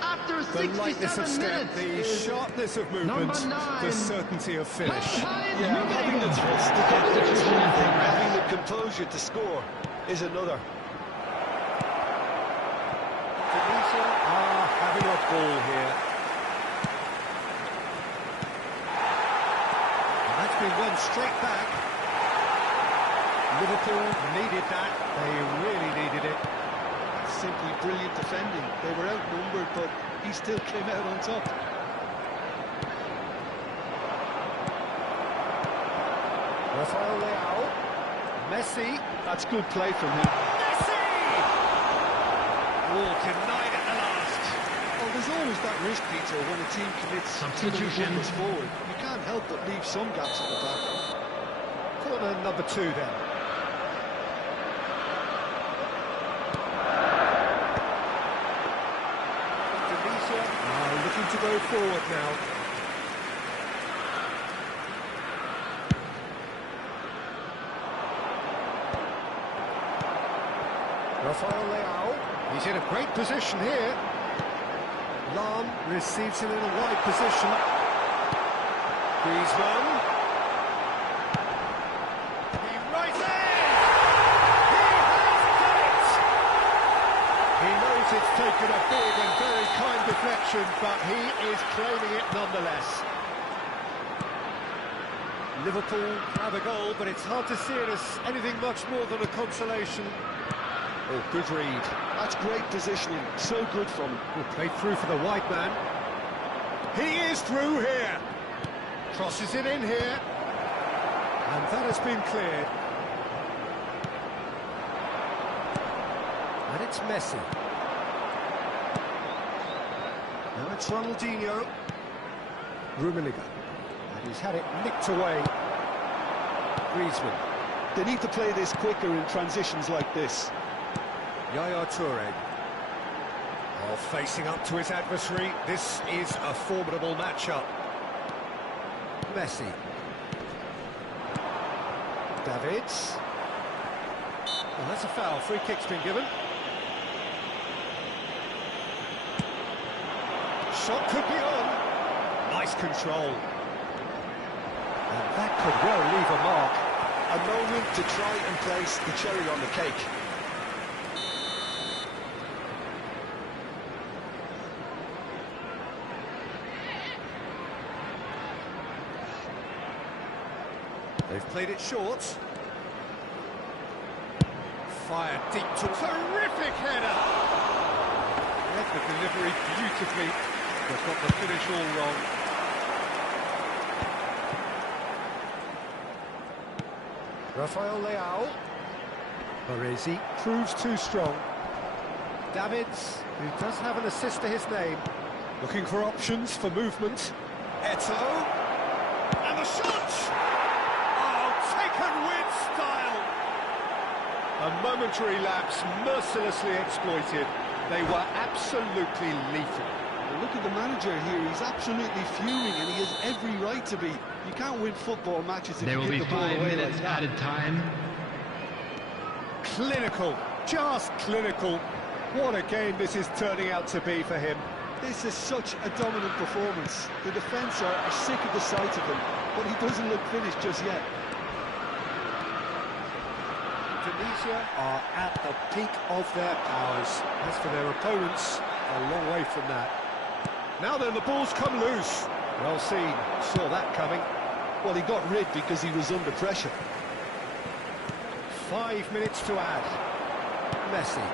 After The 67 lightness of step, minutes. the sharpness of movement, Number 9. the certainty of finish. Yeah, having the thrust to get there is one thing, having the composure to score is another. Tunisia are having a ball here. And that's been won straight back. Liverpool needed that. They really needed it. Simply brilliant defending. They were outnumbered, but he still came out on top. Rafael Leao. Messi. That's good play from him. Messi! Oh, denied at the last. Well, there's always that risk, Peter, when a team commits Substitution. numbers forward. You can't help but leave some gaps at the back. Corner number 2 then. Tunisia are looking to go forward now. Rafael Leao, he's in a great position here. Lam receives him in a wide position. Griezmann. He rises! He has done it! He knows it's taken a big and very kind deflection, but he is claiming it nonetheless. Liverpool have a goal, but it's hard to see it as anything much more than a consolation. Oh, good read. That's great positioning. So good from him. Oh, played through for the white man. He is through here. Crosses it in here. And that has been cleared. And it's Messi. Now it's Ronaldinho. Rummenigge. And he's had it nicked away. Griezmann. They need to play this quicker in transitions like this. Yaya Toure. Oh, facing up to his adversary. This is a formidable matchup. Messi. Davids. Well, that's a foul. Free kick's been given. Shot could be on. Nice control. And that could well leave a mark. A moment to try and place the cherry on the cake. They've played it short. Fired deep to terrific header. Read the delivery beautifully, but got the finish all wrong. Rafael Leao. Baresi proves too strong. Davids, who does have an assist to his name. Looking for options for movement. Eto'o. And the shot! With style. A momentary lapse mercilessly exploited. They were absolutely lethal. Well, look at the manager here. He's absolutely fuming, and he has every right to be. You can't win football matches if There you will be give the ball 5 away minutes like that. added time. Clinical, just clinical. What a game this is turning out to be for him. This is such a dominant performance. The defence are sick of the sight of him, but he doesn't look finished just yet. Tunisia are at the peak of their powers. As for their opponents, a long way from that. Now then, the ball's come loose. Well seen, saw that coming. Well, he got rid because he was under pressure. 5 minutes to add. Messi.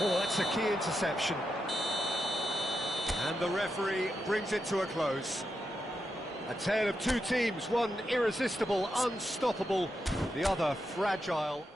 Oh, that's a key interception. And the referee brings it to a close. A tale of two teams, one irresistible, unstoppable, the other fragile.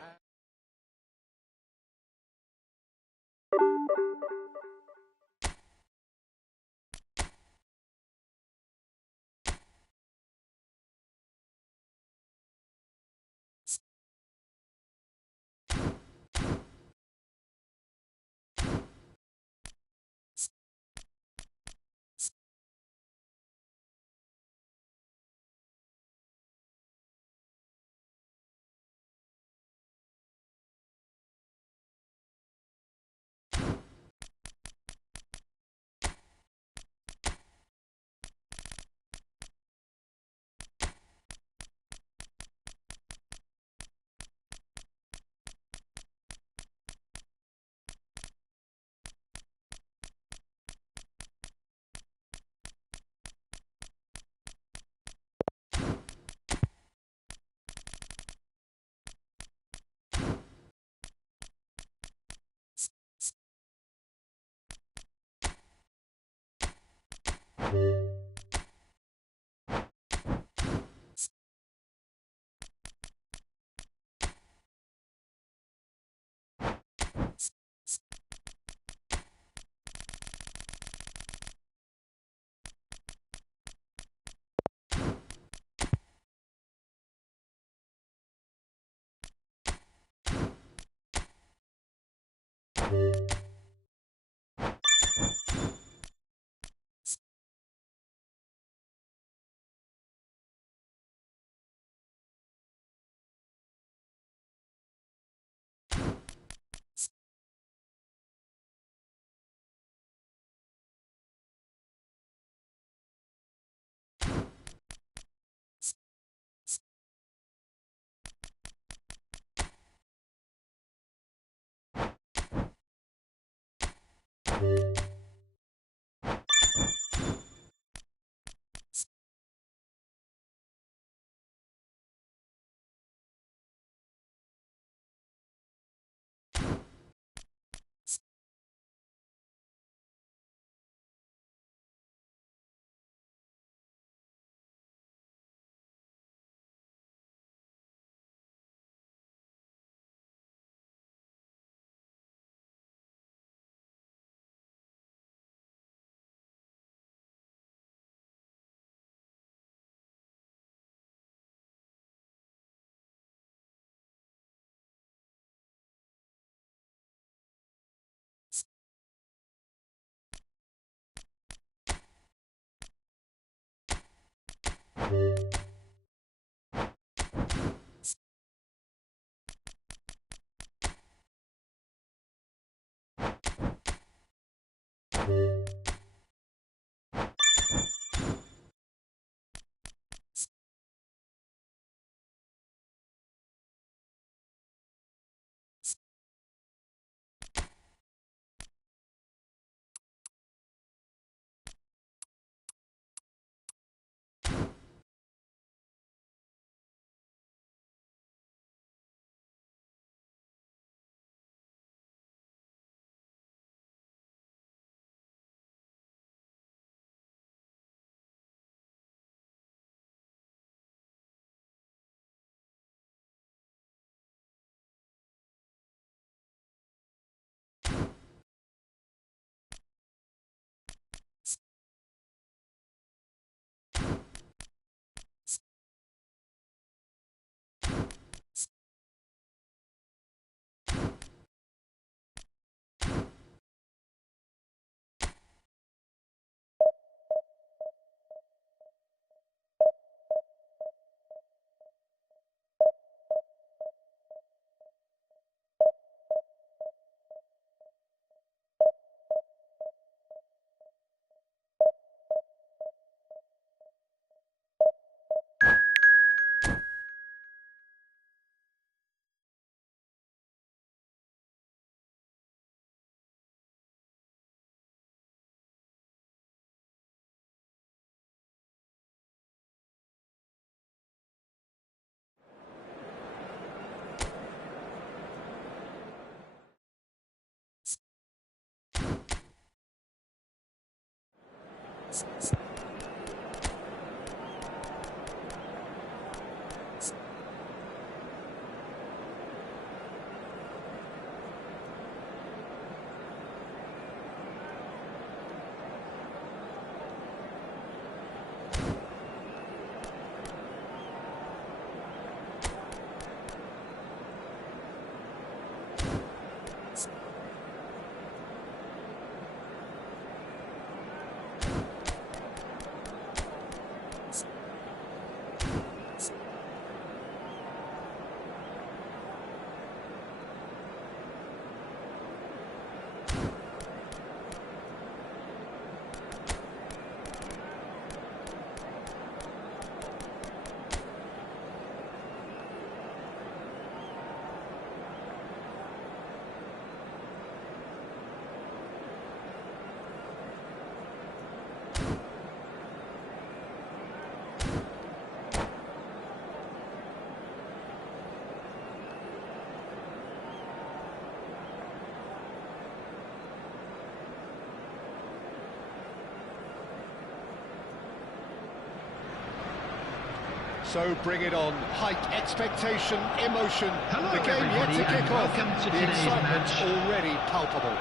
So bring it on. Height, expectation, emotion. Hello, the game yet everybody, to kick and off. welcome to The today's excitement's match. already palpable.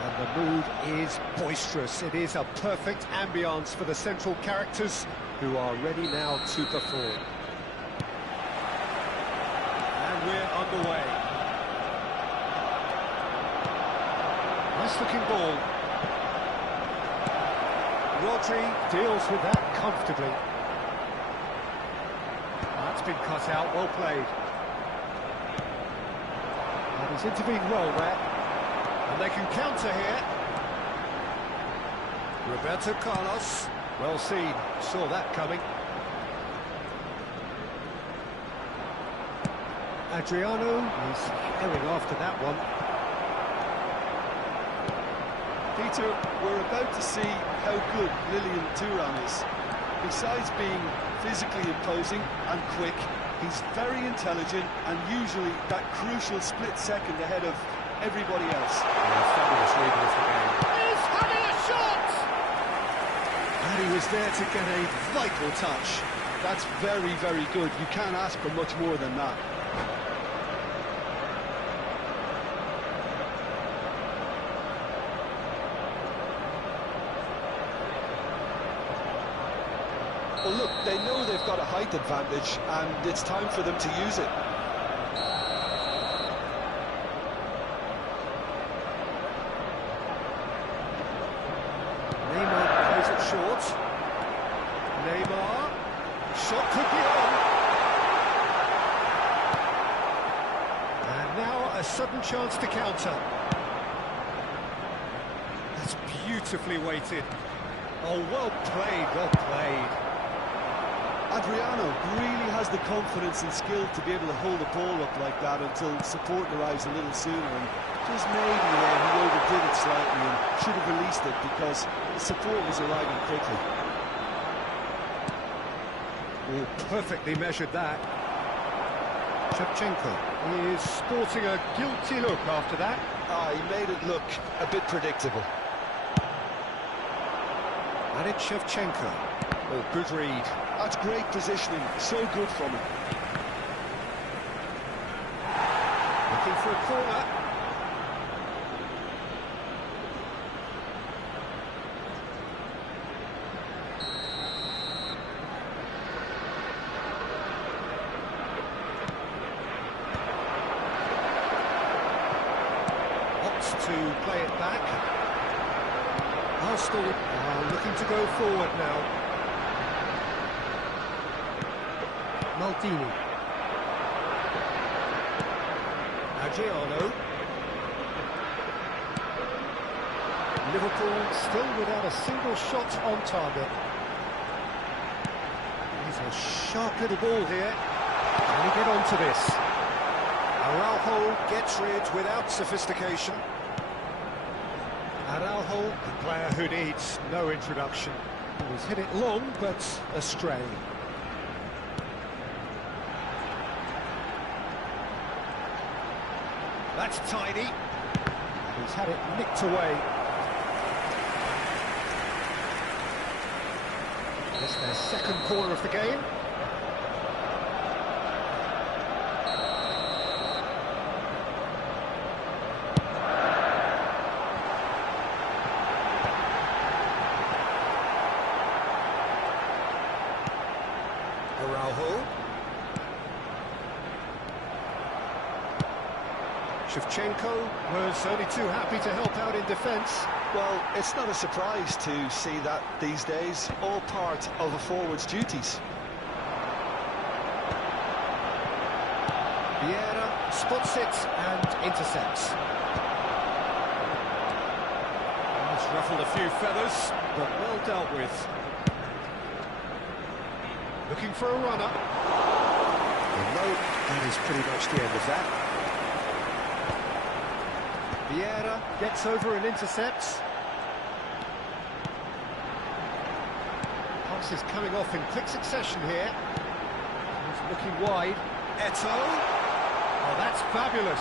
And the mood is boisterous. It is a perfect ambience for the central characters who are ready now to perform. And we're underway. Nice-looking ball. Rodri deals with that comfortably. That's been cut out, well played. And he's intervened well there. And they can counter here. Roberto Carlos, well seen, saw that coming. Adriano is carrying after that one. Peter, we're about to see how good Lilian Thuram is. Besides being physically imposing and quick, he's very intelligent and usually that crucial split second ahead of everybody else. Fabulous reading of the game. He's having a shot! And he was there to get a vital touch. That's very, very good. You can't ask for much more than that. Well, look, they know they've got a height advantage, and it's time for them to use it. Neymar plays it short. Neymar, shot could be on. And now a sudden chance to counter. That's beautifully weighted. Oh, well played, well played. Adriano really has the confidence and skill to be able to hold the ball up like that until support arrives a little sooner, and just maybe there he overdid it slightly and should have released it because the support was arriving quickly. Oh, perfectly measured that. Shevchenko is sporting a guilty look after that. He made it look a bit predictable. And it's Shevchenko. Oh, good read. That's great positioning, so good from him. Looking for a corner. Opts to play it back. Arsenal are looking to go forward now. Maldini. Adriano. Liverpool still without a single shot on target. He's a sharp little ball here. Can he get onto this? Araujo gets rid without sophistication. Araujo, the player who needs no introduction. He's hit it long, but astray. That's tiny. He's had it nicked away. It's their second corner of the game. Araujo. Shevchenko was only too happy to help out in defence. Well, it's not a surprise to see that these days, all part of a forward's duties. Vieira spots it and intercepts. Almost ruffled a few feathers, but well dealt with. Looking for a runner. No, that is pretty much the end of that. Vieira gets over and intercepts. Pass is coming off in quick succession here. He's looking wide. Eto'o. Oh, that's fabulous.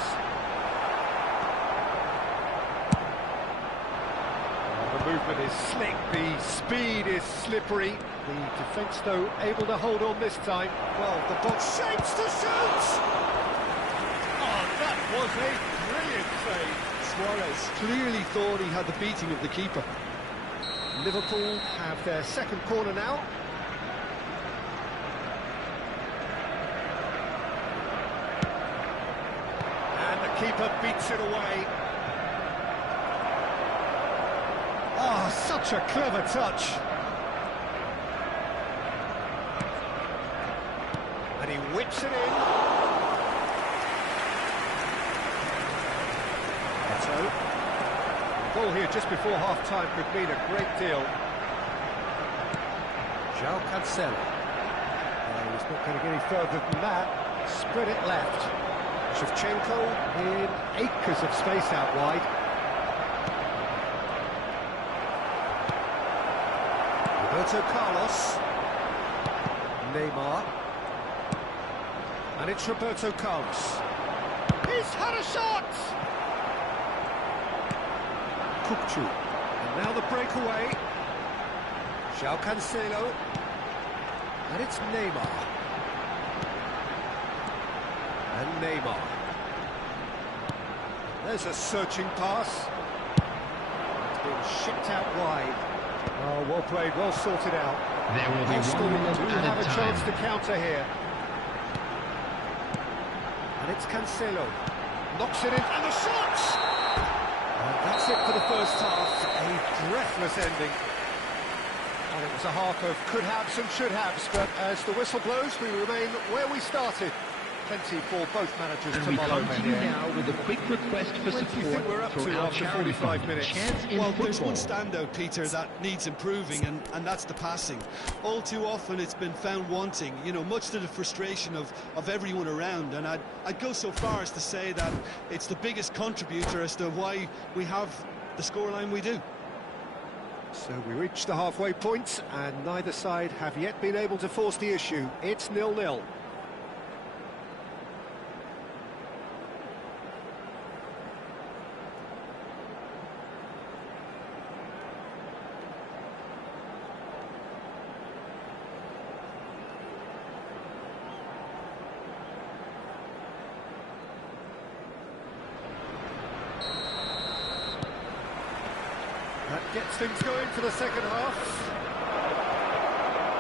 Oh, the movement is slick, the speed is slippery. The defence, though, able to hold on this time. Well, the box shapes to shoot! Oh, that was a brilliant save. Suarez clearly thought he had the beating of the keeper. Liverpool have their second corner now. And the keeper beats it away. Oh, such a clever touch. And he whips it in. So, a goal here just before half-time could mean a great deal. João Cancelo. He's not going to get any further than that. Spread it left. Shevchenko in acres of space out wide. Roberto Carlos. Neymar. And it's Roberto Carlos. He's had a shot! Kukçu. And now the breakaway. João Cancelo. And it's Neymar. And Neymar. There's a searching pass. It's been shipped out wide. Oh, well played, well sorted out. There will be Arsenal 1 minute do have added a chance to time. counter here. And it's Cancelo. Knocks it in, and the shot! And that's it for the first half. A breathless ending. And it was a half of could-haves and should-haves, but as the whistle blows, we remain where we started. Plenty for both managers And to we mull come over to you here. now with a quick request for Where do you think support we're up for to our after charity 45 fund, minutes? Chance in Well, there's one Football. standout, Peter, that needs improving, and that's the passing. All too often it's been found wanting, you know, much to the frustration of everyone around, and I'd go so far as to say that it's the biggest contributor as to why we have the scoreline we do. So we reach the halfway point, and neither side have yet been able to force the issue. It's 0-0. That gets things going for the second half.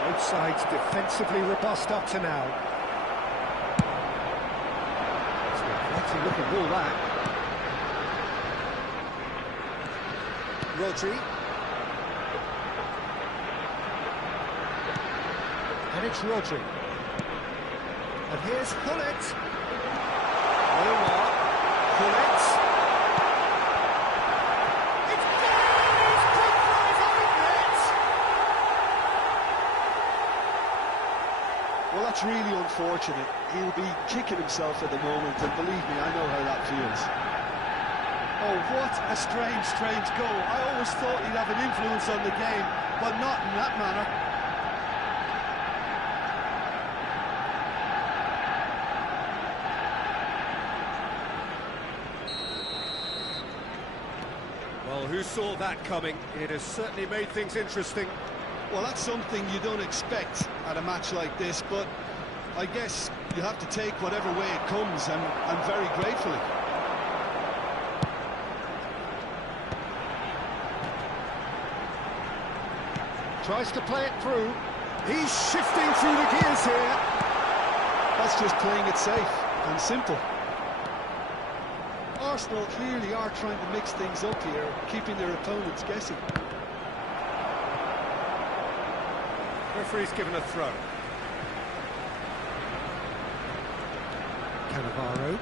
Both sides defensively robust up to now. It's been quite a looking ball, that. Rodri. And it's Rodri. And here's Hullet. Neymar. Hullet. Well, that's really unfortunate. He'll be kicking himself at the moment, and believe me, I know how that feels. Oh, what a strange, strange goal. I always thought he'd have an influence on the game, but not in that manner. Well, who saw that coming? It has certainly made things interesting. Well, that's something you don't expect at a match like this, but I guess you have to take whatever way it comes, and very gratefully. Tries to play it through. He's shifting through the gears here. That's just playing it safe and simple. Arsenal clearly are trying to mix things up here, keeping their opponents guessing. Referee's given a throw. Cannavaro.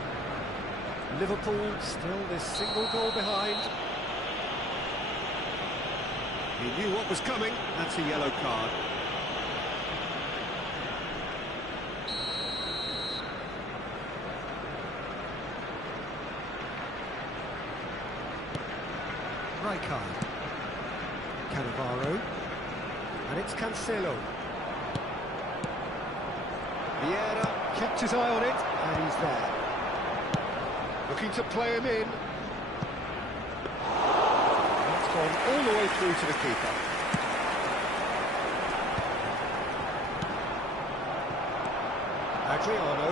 Liverpool still this single goal behind. He knew what was coming. That's a yellow card. Rijkaard. Cannavaro. And it's Cancelo. Vieira kept his eye on it, and he's there. Looking to play him in. That's gone all the way through to the keeper. Adriano.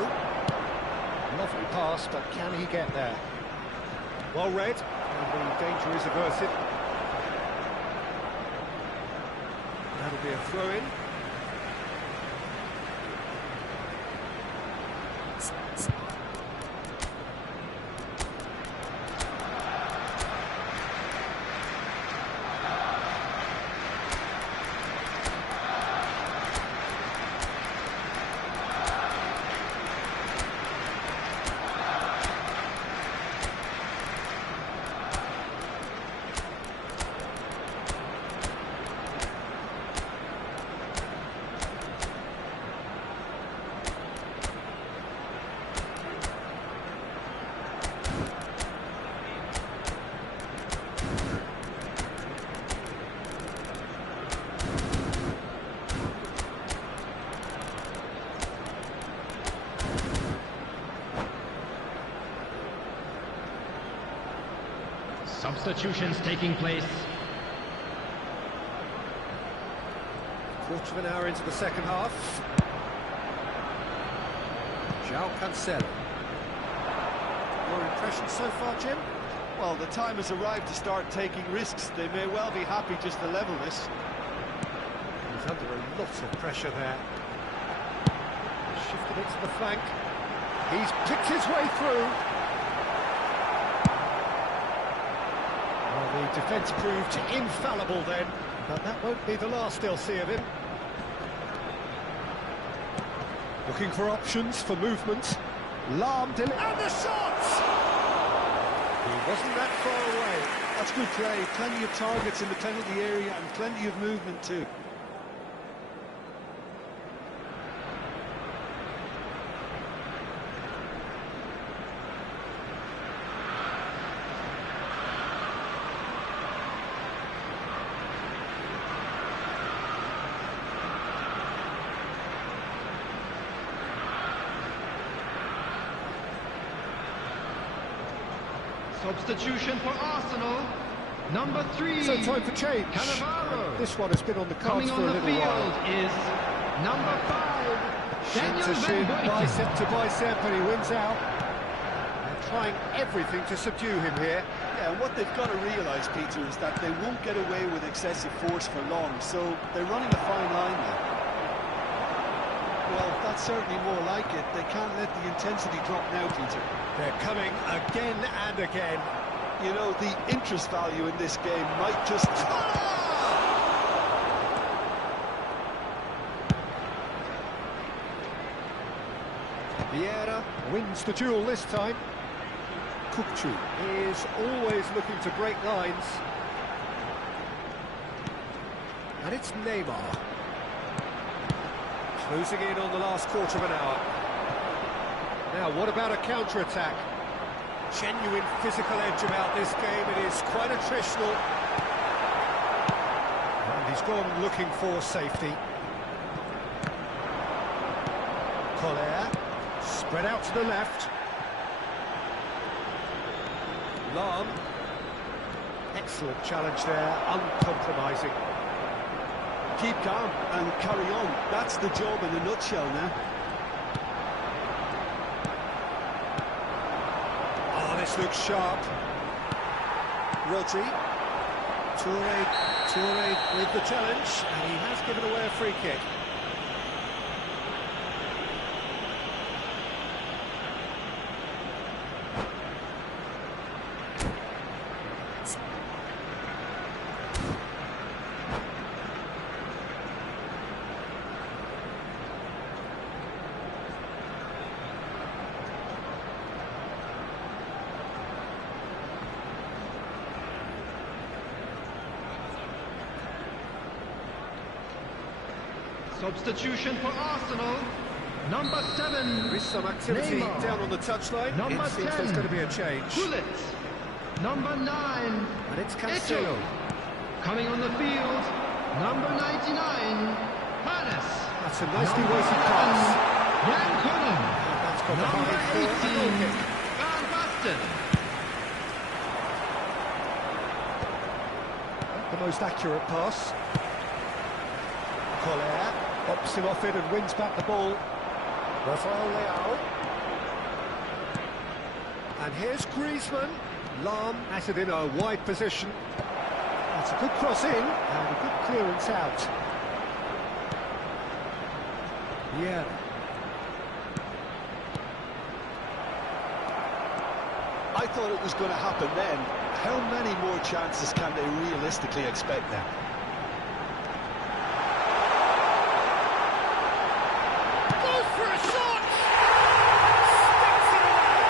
Lovely pass, but can he get there? Well read, and the danger is averted. That'll be a throw-in. substitutions taking place. Quarter of an hour into the second half. João Cancelo. Your impression so far, Jim? Well, the time has arrived to start taking risks. They may well be happy just to level this. He's under a lot of pressure there. Shifted it to the flank. He's picked his way through. Well, the defence proved infallible then, but that won't be the last they'll see of him. Looking for options for movement. And the shot! He wasn't that far away. That's good play. Plenty of targets in the penalty area and plenty of movement too. Substitution for Arsenal, number 3. So time for change. Cannavaro. This one has been on the cards Coming for on a the little field while. is number 5, Shin Daniel to shin, Van Beek. bicep to bicep, and he wins out. They're trying everything to subdue him here. Yeah, and what they've got to realise, Peter, is that they won't get away with excessive force for long, so they're running a fine line now. Well, that's certainly more like it. They can't let the intensity drop now, Peter. They're coming again and again. You know, the interest value in this game might just... Vieira wins the duel this time. Kukçu is always looking to break lines. And it's Neymar. Closing in on the last quarter of an hour. Now, what about a counter-attack? Genuine physical edge about this game. It is quite attritional. And he's gone looking for safety. Collier, spread out to the left. Lahm. Excellent challenge there, uncompromising. Keep calm and carry on. That's the job in a nutshell now. Oh, this looks sharp. Rodri. Toure with the challenge, and he has given away a free kick. Substitution for Arsenal, number 7. There is some activity Neymar. down on the touchline. Number It seems 10. there's going to be a change. Gullit, number 9. And it's Cancelo. Coming on the field, number 99, Hannes. That's a nicely Number weighted 11, pass. Jan Koenen. And that's got Number behind for a goal 18, kick. Van Basten. The most accurate pass. Collier pops him off it and wins back the ball. Rafael Leao. And here's Griezmann. Lahm has it in a wide position. That's a good cross in and a good clearance out. Yeah. I thought it was going to happen then. How many more chances can they realistically expect now? Goes for a shot! Sticks it away!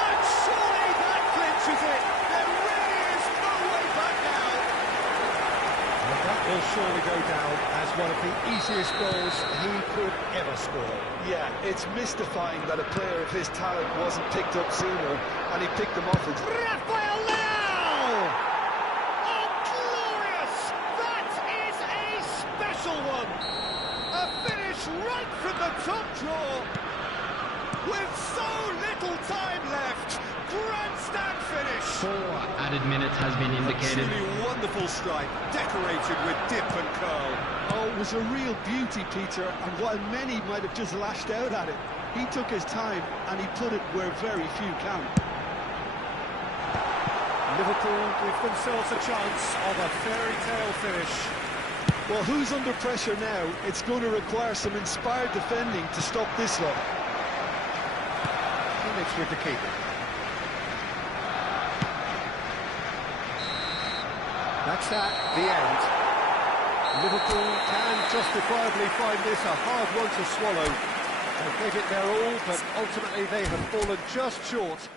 And surely that clinches it! There really is no way back now! And that will surely go down as one of the easiest goals he could ever score. Yeah, it's mystifying that a player of his talent wasn't picked up sooner, and he picked them off. Rafael Leao! Oh, glorious! That is a special one! A finish right from the top draw! With so little time left, Grandstand finish! 4 added minutes has been indicated. Truly wonderful strike, decorated with dip and curl. Oh, it was a real beauty, Peter, and while many might have just lashed out at it, he took his time and he put it where very few can. Liverpool give themselves a chance of a fairy tale finish. Well, who's under pressure now? It's going to require some inspired defending to stop this lot. And it's with the keeper. That's that, the end. Liverpool can justifiably find this a hard one to swallow. They gave it their all, but ultimately they have fallen just short.